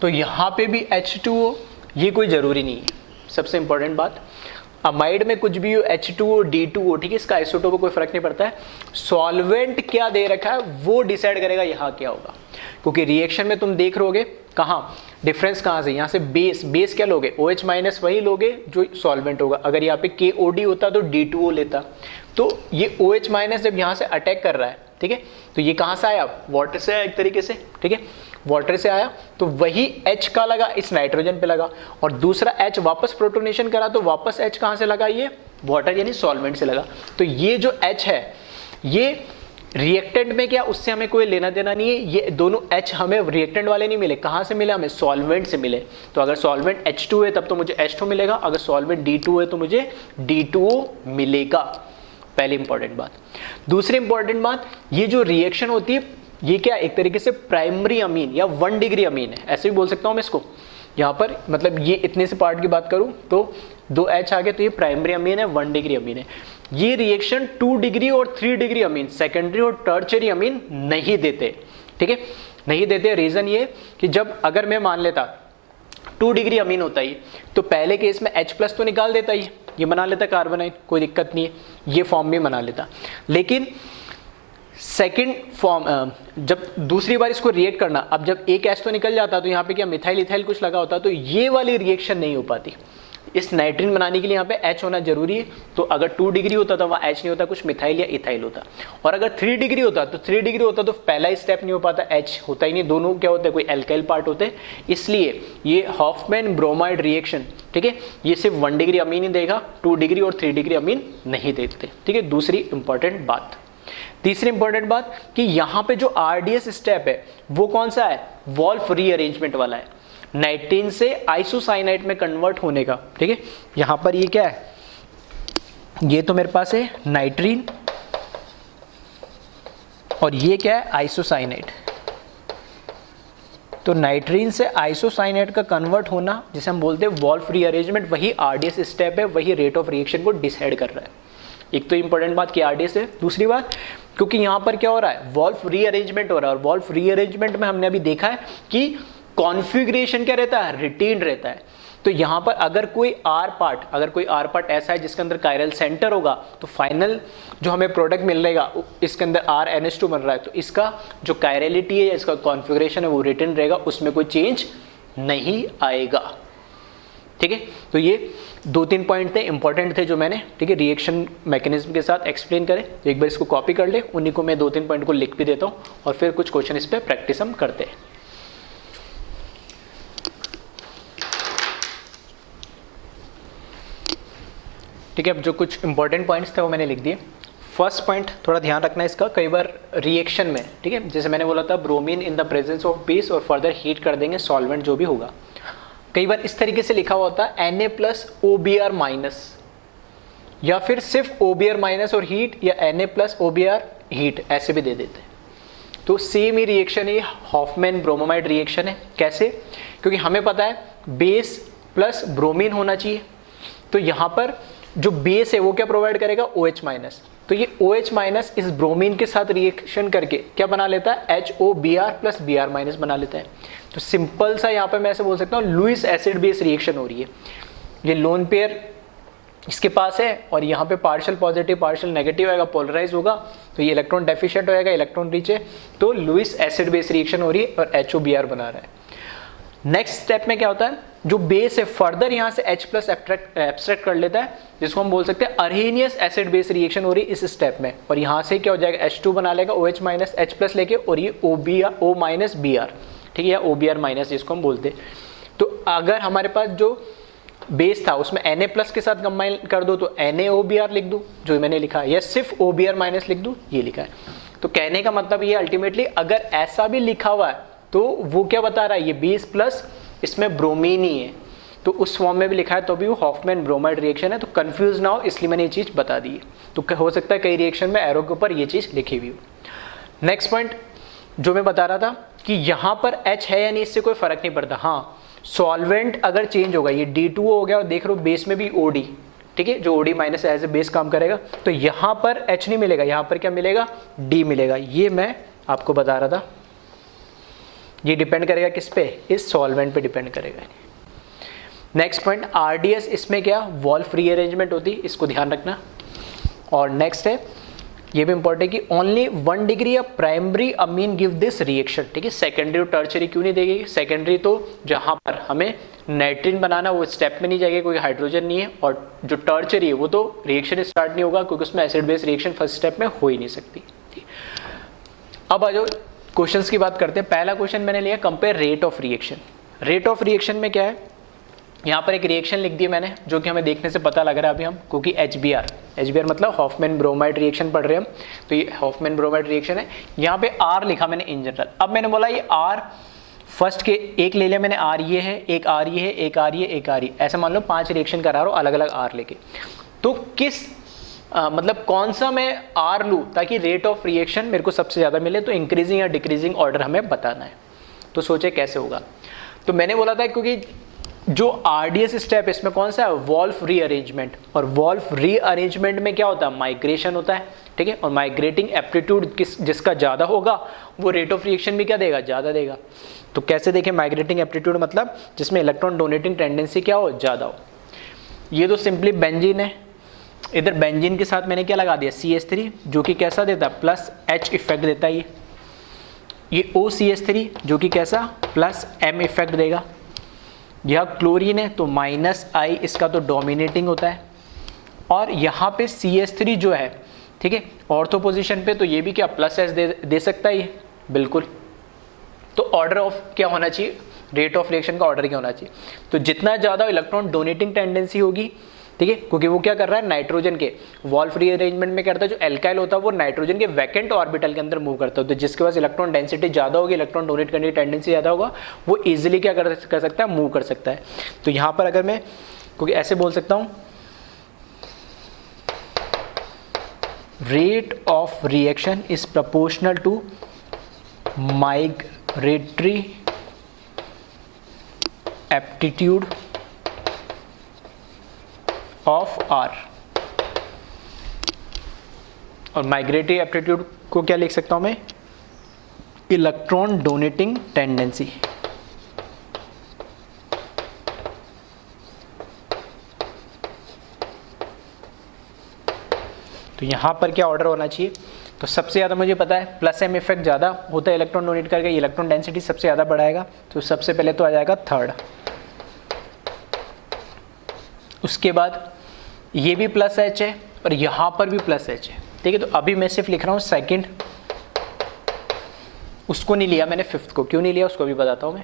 तो यहाँ पे भी H2 हो, ये कोई ज़रूरी नहीं है। सबसे इंपॉर्टेंट बात, अमाइड में कुछ भी हो, H2 हो, D2 हो, ठीक है, इसका आइसोटोप को कोई फर्क नहीं पड़ता है। सॉल्वेंट क्या दे रखा है वो डिसाइड करेगा यहाँ क्या होगा, क्योंकि रिएक्शन में तुम देख रहोगे कहाँ डिफरेंस कहाँ से, यहाँ से बेस क्या लोगे, OH माइनस वही लोगे जो सॉल्वेंट होगा। अगर यहाँ पे KOD होता तो D2O लेता, तो ये OH माइनस जब यहाँ से अटैक कर रहा है, ठीक है, तो ये कहाँ से आया, वाटर से आया एक तरीके से, ठीक है, वाटर से आया, तो वही H का लगा इस नाइट्रोजन पे लगा, और दूसरा H वापस प्रोटोनेशन करा तो वापस H कहाँ से लगा, ये वाटर यानी सॉल्वेंट से लगा। तो ये जो H है ये रिएक्टेंट में क्या, उससे हमें कोई लेना देना नहीं है, ये दोनों H हमें रिएक्टेंट वाले नहीं मिले, कहाँ से मिले, हमें सॉल्वेंट से मिले। तो अगर सॉल्वेंट H2 है तब तो मुझे H2 मिलेगा, अगर सॉल्वेंट D2 है तो मुझे D2O मिलेगा। पहली इंपॉर्टेंट बात। दूसरी इंपॉर्टेंट बात, ये जो रिएक्शन होती है ये क्या एक तरीके से प्राइमरी अमीन या 1 डिग्री अमीन है, ऐसे भी बोल सकता हूँ मैं इसको। यहाँ पर मतलब ये इतने से पार्ट की बात करूँ तो 2H आ गए, तो ये प्राइमरी अमीन है, 1 डिग्री अमीन है। ये रिएक्शन 2 डिग्री और 3 डिग्री अमीन, सेकेंडरी और टर्शियरी अमीन नहीं देते, ठीक है, नहीं देते। रीजन ये कि जब अगर मैं मान लेता 2 डिग्री अमीन होता ही तो पहले केस में H प्लस तो निकाल देता ही, ये बना लेता कार्बोनाइल, कोई दिक्कत नहीं है, ये फॉर्म में बना लेता। लेकिन सेकेंड फॉर्म जब दूसरी बार इसको रिएक्ट करना, अब जब एक H तो निकल जाता तो यहाँ पे क्या मिथाइल इथाइल कुछ लगा होता, तो ये वाली रिएक्शन नहीं हो पाती। इस नाइट्रीन बनाने के लिए यहाँ पे H होना जरूरी है, तो अगर 2 डिग्री होता तो वहाँ H नहीं होता, कुछ मिथाइल या इथाइल होता। और अगर 3 डिग्री होता तो 3 डिग्री होता तो पहला ही स्टेप नहीं हो पाता, H होता ही नहीं, दोनों क्या होते हैं, कोई एल्काइल पार्ट होते हैं। इसलिए ये हॉफमैन ब्रोमाइड रिएक्शन, ठीक है, ये सिर्फ 1 डिग्री अमीन ही देगा, 2 डिग्री और 3 डिग्री अमीन नहीं देते, ठीक है। दूसरी इंपॉर्टेंट बात। तीसरी इंपॉर्टेंट बात कि यहाँ पे जो RDS स्टेप है वो कौन सा है, वॉल्फ रीअरेंजमेंट वाला है, नाइट्रीन से आइसोसाइनाइड में कन्वर्ट होने का, ठीक है। यहाँ पर ये क्या है, ये तो मेरे पास है नाइट्रीन और ये क्या है आइसोसाइनाइड। तो नाइट्रीन से आइसोसाइनाइड का कन्वर्ट होना जिसे हम बोलते हैं वॉल्फ रीअरेंजमेंट, वही RDS स्टेप है, वही रेट ऑफ रिएक्शन को डिसाइड कर रहा है। एक तो इंपॉर्टेंट बात कि RDS है। दूसरी बात, क्योंकि यहाँ पर क्या हो रहा है, वॉल्फ रीअरेंजमेंट हो रहा है, और वॉल्फ रीअरेंजमेंट में हमने अभी देखा है कि कॉन्फ़िगरेशन क्या रहता है, रिटेन रहता है। तो यहाँ पर अगर कोई R पार्ट ऐसा है जिसके अंदर कायरल सेंटर होगा, तो फाइनल जो हमें प्रोडक्ट मिलेगा इसके अंदर RNH2 बन रहा है, तो इसका जो कायरलिटी है, इसका कॉन्फ़िगरेशन है वो रिटेन रहेगा, उसमें कोई चेंज नहीं आएगा, ठीक है। तो ये 2-3 पॉइंट थे, इंपॉर्टेंट थे जो मैंने, ठीक है, रिएक्शन मैकेनिज्म के साथ एक्सप्लेन करे। तो एक बार इसको कॉपी कर ले, उन्हीं को मैं 2-3 पॉइंट को लिख भी देता हूँ और फिर कुछ क्वेश्चन इस पर प्रैक्टिस हम करते हैं। ठीक है, अब जो कुछ इंपॉर्टेंट पॉइंट्स थे वो मैंने लिख दिए। फर्स्ट पॉइंट थोड़ा ध्यान रखना है इसका, कई बार रिएक्शन में, ठीक है, जैसे मैंने बोला था bromine in the presence of base और फर्दर हीट कर देंगे सॉल्वेंट जो भी होगा, कई बार इस तरीके से लिखा हुआ होता है Na+OBr- या फिर सिर्फ OBr- और हीट, या Na+OBr हीट, ऐसे भी दे देते हैं। तो सेम ही रिएक्शन है, हॉफमैन ब्रोमोमाइड रिएक्शन है। कैसे, क्योंकि हमें पता है बेस प्लस ब्रोमीन होना चाहिए, तो यहाँ पर जो बेस है वो क्या प्रोवाइड करेगा, OH-, तो ये OH- इस ब्रोमीन के साथ रिएक्शन करके क्या बना लेता है, HOBr+ Br- बना लेता है। तो सिंपल सा यहाँ पे मैं ऐसे बोल सकता हूँ लुईस एसिड बेस रिएक्शन हो रही है। ये लोन पेयर इसके पास है और यहाँ पे पार्शियल पॉजिटिव पार्शियल नेगेटिव आएगा, पोलराइज होगा, तो ये इलेक्ट्रॉन डेफिशिएंट होएगा, इलेक्ट्रॉन रिच है, तो लुईस एसिड बेस रिएक्शन हो रही है और HOBr बना रहा है। नेक्स्ट स्टेप में क्या होता है, जो बेस है फर्दर यहाँ से H+ एब्स्ट्रैक्ट कर लेता है, जिसको हम बोल सकते हैं अर्हेनियस एसिड बेस रिएक्शन हो रही है इस स्टेप में, और यहाँ से क्या हो जाएगा, H2 बना लेगा OH- H+ लेके, और ये O-Br, ठीक है, या OBr- जिसको हम बोलते हैं। तो अगर हमारे पास जो बेस था उसमें Na+ के साथ कंबाइन कर दो तो NaOBr लिख दूँ जो मैंने लिखा है, या सिर्फ OBr- लिख दूँ, ये लिखा है। तो कहने का मतलब ये अल्टीमेटली अगर ऐसा भी लिखा हुआ है तो वो क्या बता रहा है, ये बेस प्लस इसमें ब्रोमीन ही है, तो उस फॉर्म में भी लिखा है तो भी वो हॉफमैन ब्रोमाइड रिएक्शन है, तो कंफ्यूज ना हो इसलिए मैंने ये चीज़ बता दी है। तो हो सकता है कई रिएक्शन में एरो के ऊपर ये चीज़ लिखी हुई हो। नेक्स्ट पॉइंट जो मैं बता रहा था कि यहाँ पर H है या नहीं इससे कोई फर्क नहीं पड़ता। हाँ, सॉल्वेंट अगर चेंज होगा, ये D2 हो गया और देख लो बेस में भी OD, ठीक है, जो OD minus as a base काम करेगा, तो यहाँ पर H नहीं मिलेगा, यहाँ पर क्या मिलेगा, D मिलेगा। ये मैं आपको बता रहा था। ये डिपेंड करेगा किस पे, इस सॉल्वेंट पे डिपेंड करेगा। नेक्स्ट पॉइंट RDS, इसमें क्या वॉल्फ रीअरेंजमेंट होती है, इसको ध्यान रखना। और नेक्स्ट है, ये भी इंपॉर्टेंट है कि only 1 degree of primary amine give this reaction, ठीक है। सेकेंडरी और टर्चरी क्यों नहीं देगी, सेकेंडरी तो जहाँ पर हमें नाइट्रिन बनाना वो स्टेप में नहीं जाएगा, कोई हाइड्रोजन नहीं है, और जो टर्चरी है वो तो रिएक्शन स्टार्ट नहीं होगा क्योंकि उसमें acid base reaction first step में हो ही नहीं सकती। अब आ जाओ क्वेश्चंस की बात करते हैं। पहला क्वेश्चन मैंने लिया compare rate of reaction. Rate of reaction में क्या है, यहाँ पर एक रिएक्शन लिख दी मैंने जो कि हमें देखने से पता लग रहा है अभी हम, क्योंकि HBr मतलब हॉफमैन ब्रोमाइड रिएक्शन पढ़ रहे हैं हम, तो ये हॉफमैन ब्रोमाइड रिएक्शन है। यहाँ पे R लिखा मैंने इन जनरल। अब मैंने बोला ये R फर्स्ट के एक ले लिया मैंने, R ये है, एक R ये है, एक R ये, एक R ये, ऐसा मान लो 5 रिएक्शन करा रहा हूँ अलग अलग R लेके। तो किस मतलब कौन सा मैं R लूँ ताकि रेट ऑफ रिएक्शन मेरे को सबसे ज़्यादा मिले, तो इंक्रीजिंग या डिक्रीजिंग ऑर्डर हमें बताना है। तो सोचे कैसे होगा, तो मैंने बोला था क्योंकि जो RDS स्टेप इसमें कौन सा है, वॉल्फ रीअरेंजमेंट, और वॉल्फ रीअरेंजमेंट में क्या होता है, माइग्रेशन होता है, ठीक है। और माइग्रेटिंग एप्टीट्यूड जिसका ज़्यादा होगा वो रेट ऑफ रिएक्शन भी क्या देगा, ज़्यादा देगा। तो कैसे देखें माइग्रेटिंग एप्टीट्यूड, मतलब जिसमें इलेक्ट्रॉन डोनेटिंग टेंडेंसी क्या हो, ज़्यादा हो। ये तो सिंपली बेंजीन है, इधर बेंजीन के साथ मैंने क्या लगा दिया, CH3 जो कि कैसा देता है, प्लस H इफेक्ट देता है। ये OCH3 जो कि कैसा, प्लस M इफेक्ट देगा। यह क्लोरीन है तो -I इसका तो डोमिनेटिंग होता है, और यहाँ पे CH3 जो है, ठीक है, ऑर्थो पोजीशन पे, तो ये भी क्या प्लस S दे सकता है ये, बिल्कुल। तो ऑर्डर ऑफ क्या होना चाहिए, रेट ऑफ रिएक्शन का ऑर्डर क्या होना चाहिए, तो जितना ज़्यादा इलेक्ट्रॉन डोनेटिंग टेंडेंसी होगी, ठीक है, क्योंकि वो क्या कर रहा है, नाइट्रोजन के वॉल्फ रीअरेंजमेंट में करता है, जो एल्काइल होता है वो नाइट्रोजन के वैकेंट ऑर्बिटल के अंदर मूव करता है, तो जिसके पास इलेक्ट्रॉन डेंसिटी ज़्यादा होगी, इलेक्ट्रॉन डोनेट करने की टेंडेंसी ज़्यादा होगा, वो इजीली क्या कर सकता है, मूव कर सकता है। तो यहाँ पर अगर मैं क्योंकि ऐसे बोल सकता हूँ, rate of reaction is proportional to migratory aptitude of R, और माइग्रेटरी एप्टीट्यूड को क्या लिख सकता हूं मैं, इलेक्ट्रॉन डोनेटिंग टेंडेंसी। तो यहां पर क्या ऑर्डर होना चाहिए, तो सबसे ज़्यादा मुझे पता है प्लस M इफेक्ट ज़्यादा होता है इलेक्ट्रॉन डोनेट करके, इलेक्ट्रॉन डेंसिटी सबसे ज़्यादा बढ़ाएगा, तो सबसे पहले तो आ जाएगा थर्ड। उसके बाद ये भी प्लस H है और यहाँ पर भी प्लस H है, ठीक है। तो अभी मैं सिर्फ लिख रहा हूँ सेकंड, उसको नहीं लिया मैंने फिफ्थ को, क्यों नहीं लिया उसको भी बताता हूँ मैं।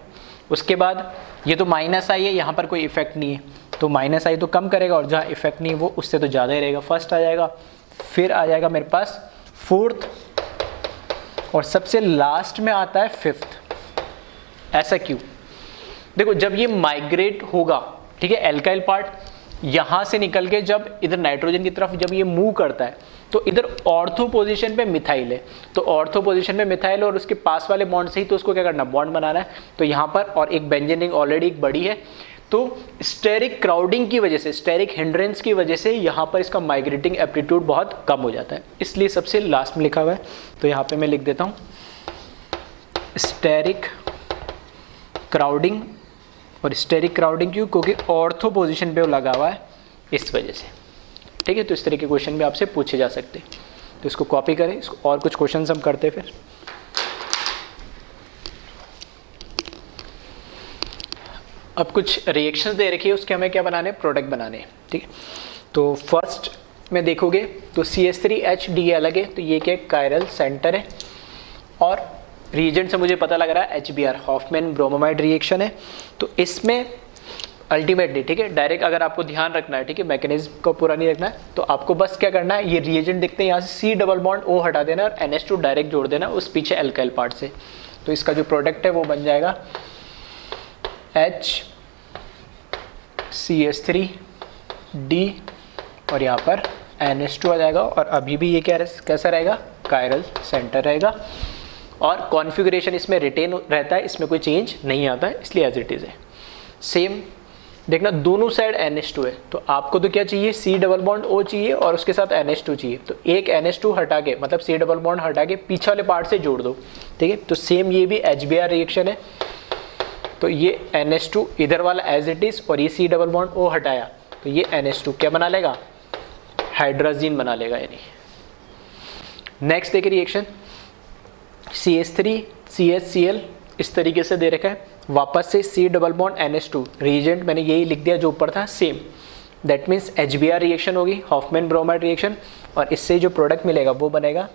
उसके बाद ये तो -I है, यहाँ पर कोई इफेक्ट नहीं है, तो -I तो कम करेगा, और जहाँ इफेक्ट नहीं है वो उससे तो ज़्यादा ही रहेगा। फर्स्ट आ जाएगा, फिर आ जाएगा मेरे पास फोर्थ, और सबसे लास्ट में आता है फिफ्थ। ऐसा क्यों, देखो जब ये माइग्रेट होगा, ठीक है, एल्काइल पार्ट यहाँ से निकल के जब इधर नाइट्रोजन की तरफ जब ये मूव करता है, तो इधर ऑर्थो पोजीशन पे मिथाइल है, तो ऑर्थो पोजीशन पे मिथाइल और उसके पास वाले बॉन्ड से ही तो उसको क्या करना, बॉन्ड बनाना है। तो यहाँ पर और एक बेंजीन रिंग ऑलरेडी एक बड़ी है, तो स्टेरिक क्राउडिंग की वजह से, स्टेरिक हिंड्रेंस की वजह से यहाँ पर इसका माइग्रेटिंग एप्टीट्यूड बहुत कम हो जाता है, इसलिए सबसे लास्ट में लिखा हुआ है। तो यहाँ पे मैं लिख देता हूँ स्टेरिक क्राउडिंग, और स्टेरिक क्राउडिंग क्यों, क्योंकि ऑर्थो पोजीशन पे वो लगा हुआ है इस वजह से, ठीक है। तो इस तरह के क्वेश्चन भी आपसे पूछे जा सकते हैं, तो इसको कॉपी करें, इसको और कुछ क्वेश्चन हम करते हैं फिर। अब कुछ रिएक्शंस दे रखी है, उसके हमें क्या बनाने, प्रोडक्ट बनाने हैं, ठीक है। तो फर्स्ट में देखोगे तो CH3H अलग है, तो ये क्या कायरल सेंटर है, और रीजेंट से मुझे पता लग रहा है HBr हॉफमैन ब्रोमाइड रिएक्शन है। तो इसमें अल्टीमेटली, ठीक है, डायरेक्ट अगर आपको ध्यान रखना है, ठीक है, मैकेनिज्म को पूरा नहीं रखना है, तो आपको बस क्या करना है, ये रिएजेंट दिखते हैं यहाँ से C डबल बॉन्ड O हटा देना और NH2 डायरेक्ट जोड़ देना उस पीछे एल्काइल पार्ट से। तो इसका जो प्रोडक्ट है वो बन जाएगा CH3 D और यहाँ पर NH2 आ जाएगा। और अभी भी ये कैसा रहेगा, कायरल सेंटर रहेगा और कॉन्फ़िगरेशन इसमें रिटेन रहता है, इसमें कोई चेंज नहीं आता है, इसलिए एज इट इज़ है। सेम देखना दोनों साइड NH2 है, तो आपको तो क्या चाहिए, C डबल बॉन्ड O चाहिए और उसके साथ NH2 चाहिए। तो एक NH2 हटा के, मतलब C डबल बॉन्ड हटा के पीछे वाले पार्ट से जोड़ दो, ठीक है। तो सेम ये भी HBr रिएक्शन है। तो ये NH2 इधर वाला एज इट इज़ और ये C डबल बॉन्ड O हटाया, तो ये NH2 क्या बना लेगा, हाइड्रोजीन बना लेगा। यानी नेक्स्ट देखिए रिएक्शन, CH3 CHCl इस तरीके से दे रखा है, वापस से C double bond NH2 reagent मैंने यही लिख दिया जो ऊपर था same, that means HBr reaction होगी, हॉफमैन ब्रोमाइड रिएक्शन। और इससे जो प्रोडक्ट मिलेगा वो बनेगा,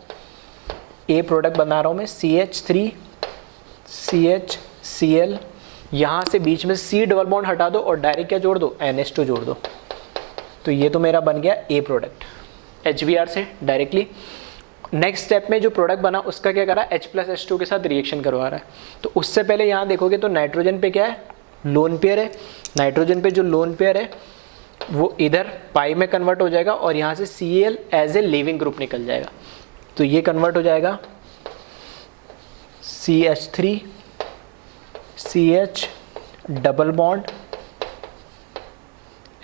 ए प्रोडक्ट बना रहा हूँ मैं, CH3 CHCl, यहाँ से बीच में C डबल बॉन्ड हटा दो और डायरेक्ट क्या जोड़ दो, NH2 जोड़ दो। तो ये तो मेरा बन गया ए प्रोडक्ट HBr से डायरेक्टली। नेक्स्ट स्टेप में जो प्रोडक्ट बना उसका क्या करा, H+H2 के साथ रिएक्शन करवा रहा है। तो उससे पहले यहाँ देखोगे तो नाइट्रोजन पे क्या है, लोन पेयर है। नाइट्रोजन पे जो लोन पेयर है वो इधर पाई में कन्वर्ट हो जाएगा और यहाँ से Cl as a leaving group निकल जाएगा। तो ये कन्वर्ट हो जाएगा CH3 CH double bond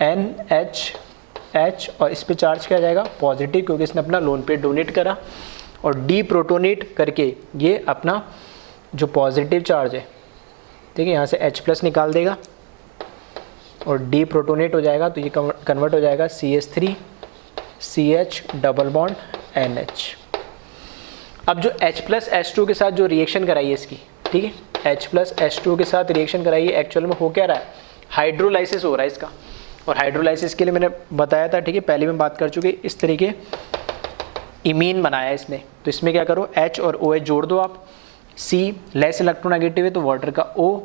NH और इस पे चार्ज किया जाएगा पॉजिटिव, क्योंकि इसने अपना लोन पेयर डोनेट करा। और डी प्रोटोनेट करके ये अपना जो पॉजिटिव चार्ज है, ठीक है, यहाँ से H+ निकाल देगा और डी प्रोटोनेट हो जाएगा। तो ये कन्वर्ट हो जाएगा CH3 CH double bond NH। अब जो H+H2 के साथ जो रिएक्शन कराइए इसकी, ठीक है, H+H2 के साथ रिएक्शन कराइए, एक्चुअल में हो क्या रहा है, हाइड्रोलाइसिस हो रहा है इसका। और हाइड्रोलाइसिस के लिए मैंने बताया था, ठीक है, पहले मैं बात कर चुके, इस तरीके इमीन बनाया है इसने। तो इसमें क्या करो, H और OH जोड़ दो आप, C लेस इलेक्ट्रोनेगेटिव है तो वाटर का O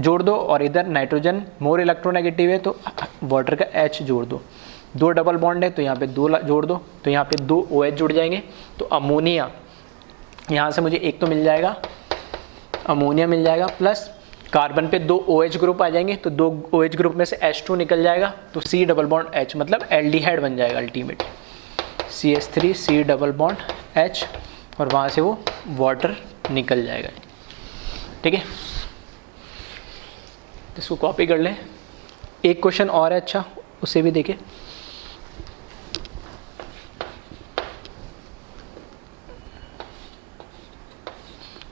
जोड़ दो, और इधर नाइट्रोजन मोर इलेक्ट्रोनेगेटिव है तो वाटर का H जोड़ दो। दो डबल बॉन्ड है तो यहाँ पे दो जोड़ दो, तो यहाँ पे दो OH जुड़ जाएंगे। तो अमोनिया यहाँ से मुझे एक तो मिल जाएगा, अमोनिया मिल जाएगा, प्लस कार्बन पे दो OH ग्रुप आ जाएंगे, तो दो OH ग्रुप में से H2 निकल जाएगा, तो C डबल बॉन्ड H, मतलब एल्डिहाइड बन जाएगा ultimate, CH3 C double bond H, और वहाँ से वो वाटर निकल जाएगा, ठीक है। इसको कॉपी कर लें। एक क्वेश्चन और है अच्छा, उसे भी देखें।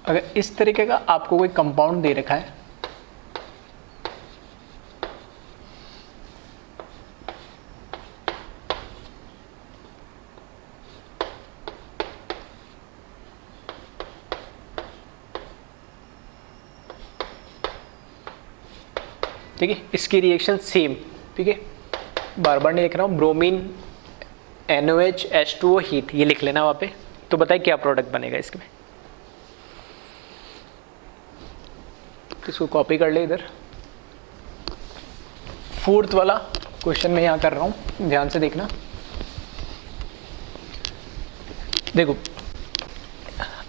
अगर इस तरीके का आपको कोई कंपाउंड दे रखा है, ठीक है, इसकी रिएक्शन सेम, ठीक है, बार बार नहीं लिख रहा हूँ, ब्रोमीन NOH H2O हीट, ये लिख लेना वहाँ पे। तो बताइए क्या प्रोडक्ट बनेगा इसमें, इसको कॉपी कर ले इधर। फोर्थ वाला क्वेश्चन मैं यहाँ कर रहा हूँ, ध्यान से देखना। देखो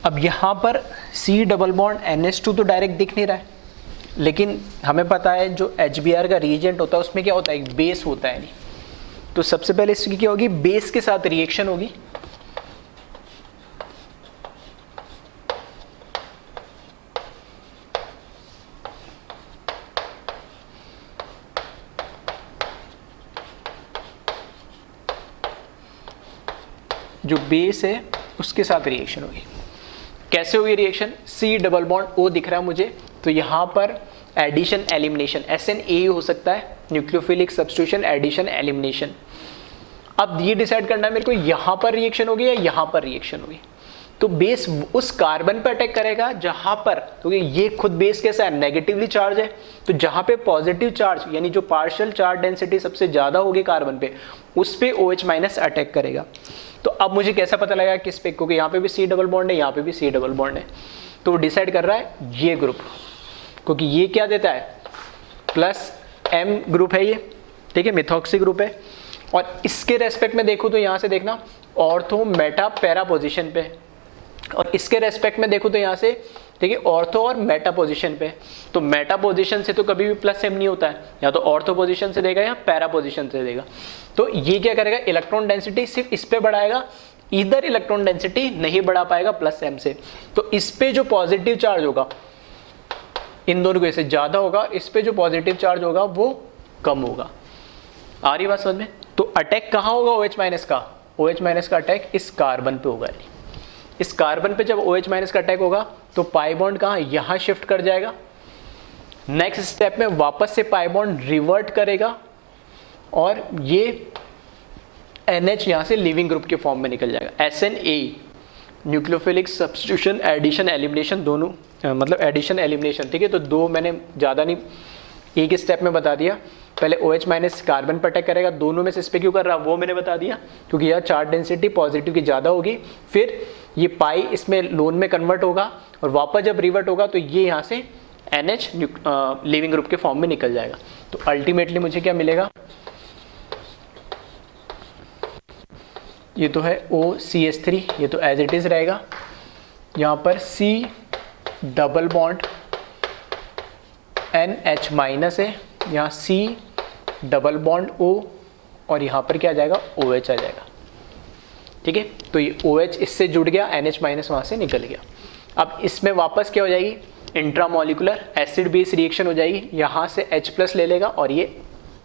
अब यहाँ पर C डबल बॉन्ड NH2 तो डायरेक्ट दिख नहीं रहा है, लेकिन हमें पता है जो HBr का रिएजेंट होता है उसमें क्या होता है, एक बेस होता है। नहीं तो सबसे पहले इसकी क्या होगी, बेस के साथ रिएक्शन होगी। जो बेस है उसके साथ रिएक्शन होगी। कैसे होगी reaction, C double bond O दिख रहा है मुझे, तो यहाँ पर एडिशन एलिमिनेशन SNA हो सकता है, न्यूक्लियोफिलिक सब्स्टिट्यूशन एडिशन एलिमिनेशन। अब ये डिसाइड करना है मेरे को, यहाँ पर रिएक्शन होगी या यहाँ पर रिएक्शन होगी। तो बेस उस कार्बन पर अटैक करेगा जहाँ पर, क्योंकि ये खुद बेस कैसा है, नेगेटिवली चार्ज है, तो जहाँ पे पॉजिटिव चार्ज यानी जो पार्शियल चार्ज डेंसिटी सबसे ज़्यादा होगी कार्बन पे, उस पे OH माइनस अटैक करेगा। तो अब मुझे कैसा पता लगेगा किस पे, क्योंकि यहाँ पे भी C डबल बॉन्ड है, यहाँ पे भी C डबल बॉन्ड है, तो डिसाइड कर रहा है ये ग्रुप, क्योंकि ये क्या देता है, प्लस M ग्रुप है ये, ठीक है, मिथॉक्सी ग्रुप है। और इसके रेस्पेक्ट में देखो तो यहाँ से देखना ऑर्थो मेटा पैरा पोजिशन पे, और इसके रेस्पेक्ट में देखो तो यहाँ से देखिए ऑर्थो और मेटा पोजीशन पे, तो मेटा पोजीशन से तो कभी भी प्लस एम नहीं होता है, या तो ऑर्थो पोजीशन से देगा या पैरा पोजीशन से देगा। तो ये क्या करेगा, इलेक्ट्रॉन डेंसिटी सिर्फ इस पे बढ़ाएगा, इधर इलेक्ट्रॉन डेंसिटी नहीं बढ़ा पाएगा प्लस एम से। तो इस पे जो पॉजिटिव चार्ज होगा इन दोनों के से ज्यादा होगा, इस पे जो पॉजिटिव चार्ज होगा वो कम होगा। आ रही बात समझ में? तो अटैक कहाँ होगा OH माइनस का? OH माइनस का अटैक इस कार्बन पे होगा। इस कार्बन पे जब OH माइनस का अटैक होगा तो पाई बॉन्ड कहाँ, यहाँ शिफ्ट कर जाएगा। नेक्स्ट स्टेप में वापस से पाई बॉन्ड रिवर्ट करेगा और ये NH यहाँ से लिविंग ग्रुप के फॉर्म में निकल जाएगा। SNA nucleophilic substitution addition elimination दोनों, मतलब एडिशन एलिमिनेशन, ठीक है। तो दो मैंने ज़्यादा नहीं, एक स्टेप में बता दिया। पहले OH माइनस कार्बन पर अटैक करेगा, दोनों में से इस पे क्यों कर रहा वो मैंने बता दिया, क्योंकि यह चार्ज डेंसिटी पॉजिटिव की ज़्यादा होगी। फिर ये पाई इसमें लोन में कन्वर्ट होगा और वापस जब रिवर्ट होगा तो ये यहाँ से NH लिविंग ग्रुप के फॉर्म में निकल जाएगा। तो अल्टीमेटली मुझे क्या मिलेगा, ये तो है OCH3, ये तो एज इट इज़ रहेगा। यहाँ पर C double bond NH minus है, यहाँ C डबल बॉन्ड O और यहाँ पर क्या आ जाएगा, OH आ जाएगा, ठीक है। तो ये OH इससे जुड़ गया, NH माइनस वहाँ से निकल गया। अब इसमें वापस क्या हो जाएगी, इंट्रामोलिकुलर एसिड बेस रिएक्शन हो जाएगी। यहाँ से H प्लस ले लेगा और ये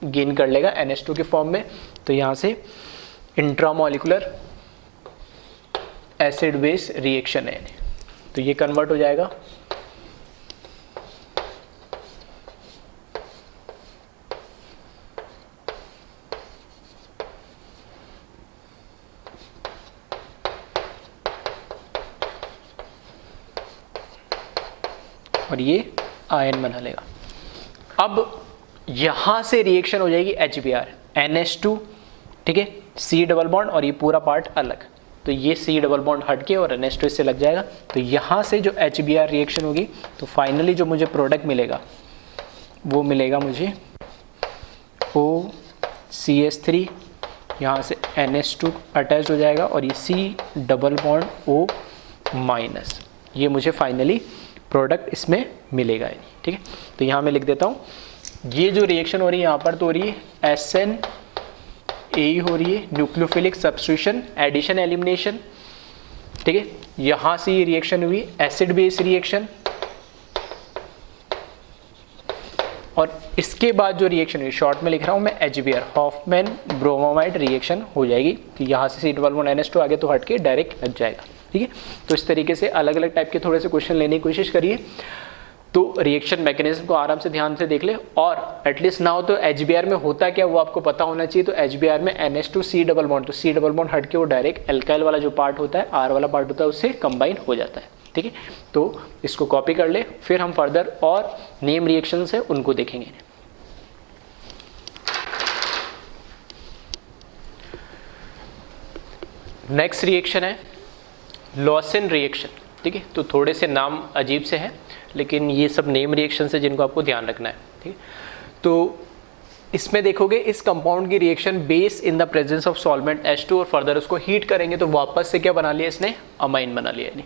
गेन कर लेगा NH2 के फॉर्म में। तो यहाँ से इंट्रामोलिकुलर एसिड बेस रिएक्शन है, तो ये कन्वर्ट हो जाएगा और ये आयन बना लेगा। अब यहां से रिएक्शन हो जाएगी HBr NH2, ठीक है, C डबल बॉन्ड और ये पूरा पार्ट अलग, तो ये C डबल बॉन्ड हट के और NH2 इससे लग जाएगा। तो यहाँ से जो HBr रिएक्शन होगी तो फाइनली जो मुझे प्रोडक्ट मिलेगा वो मिलेगा मुझे OCH3, यहाँ से NH2 अटैच हो जाएगा और ये C double bond O minus, ये मुझे फाइनली प्रोडक्ट इसमें मिलेगा, ठीक है। तो यहाँ मैं लिख देता हूँ, ये जो रिएक्शन हो रही है यहाँ पर तो हो रही है SNA हो रही है, न्यूक्लियोफिलिक सब्स्टिट्यूशन एडिशन एलिमिनेशन, ठीक है। यहाँ से ये रिएक्शन हुई एसिड बेस रिएक्शन और इसके बाद जो रिएक्शन हुई, शॉर्ट में लिख रहा हूँ मैं HBr हॉफमैन ब्रोमोमाइड रिएक्शन हो जाएगी। तो यहाँ से C डबल बॉन्ड NH2 आगे तो हट के डायरेक्ट लग जाएगा, ठीक है। तो इस तरीके से अलग अलग टाइप के थोड़े से क्वेश्चन लेने की कोशिश करिए, तो रिएक्शन मैकेनिज्म को आराम से ध्यान से देख ले। और एटलीस्ट ना हो तो HBr में होता क्या वो आपको पता होना चाहिए। तो HBr में NH2 C डबल बॉन्ड, तो C डबल बॉन्ड हट के वो डायरेक्ट एल्काइल वाला जो पार्ट होता है, R वाला पार्ट होता है, उससे कंबाइन हो जाता है, ठीक है। तो इसको कॉपी कर ले, फिर हम फर्दर और नेम रिएक्शंस है उनको देखेंगे। नेक्स्ट रिएक्शन है लॉसन रिएक्शन, ठीक है। तो थोड़े से नाम अजीब से हैं, लेकिन ये सब नेम रिएक्शन है जिनको आपको ध्यान रखना है, ठीक है। तो इसमें देखोगे इस कंपाउंड की reaction base in the presence of solvent H2 और फर्दर उसको हीट करेंगे तो वापस से क्या बना लिया इसने, अमाइन बना लिया। यानी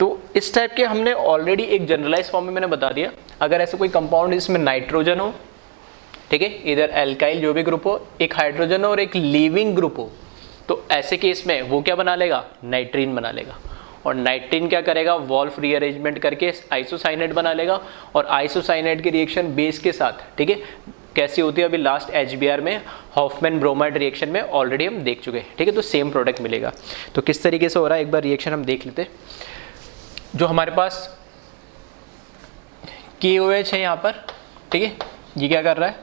तो इस टाइप के हमने ऑलरेडी एक जनरलाइज फॉर्म में मैंने बता दिया। अगर ऐसे कोई कंपाउंड इसमें नाइट्रोजन हो, ठीक है, इधर एल्काइल जो भी ग्रुप हो, एक हाइड्रोजन हो और एक लीविंग ग्रुप हो, तो ऐसे केस में वो क्या बना लेगा, नाइट्रीन बना लेगा। और नाइट्रीन क्या करेगा, वॉल्फ रीअरेंजमेंट करके आइसोसाइनेट बना लेगा और आइसोसाइनेट की रिएक्शन बेस के साथ, ठीक है, कैसी होती है अभी लास्ट HBr में हॉफमैन ब्रोमाइड रिएक्शन में ऑलरेडी हम देख चुके हैं, ठीक है। तो सेम प्रोडक्ट मिलेगा। तो किस तरीके से हो रहा है एक बार रिएक्शन हम देख लेते। जो हमारे पास KOH है यहाँ पर, ठीक है, ये क्या कर रहा है,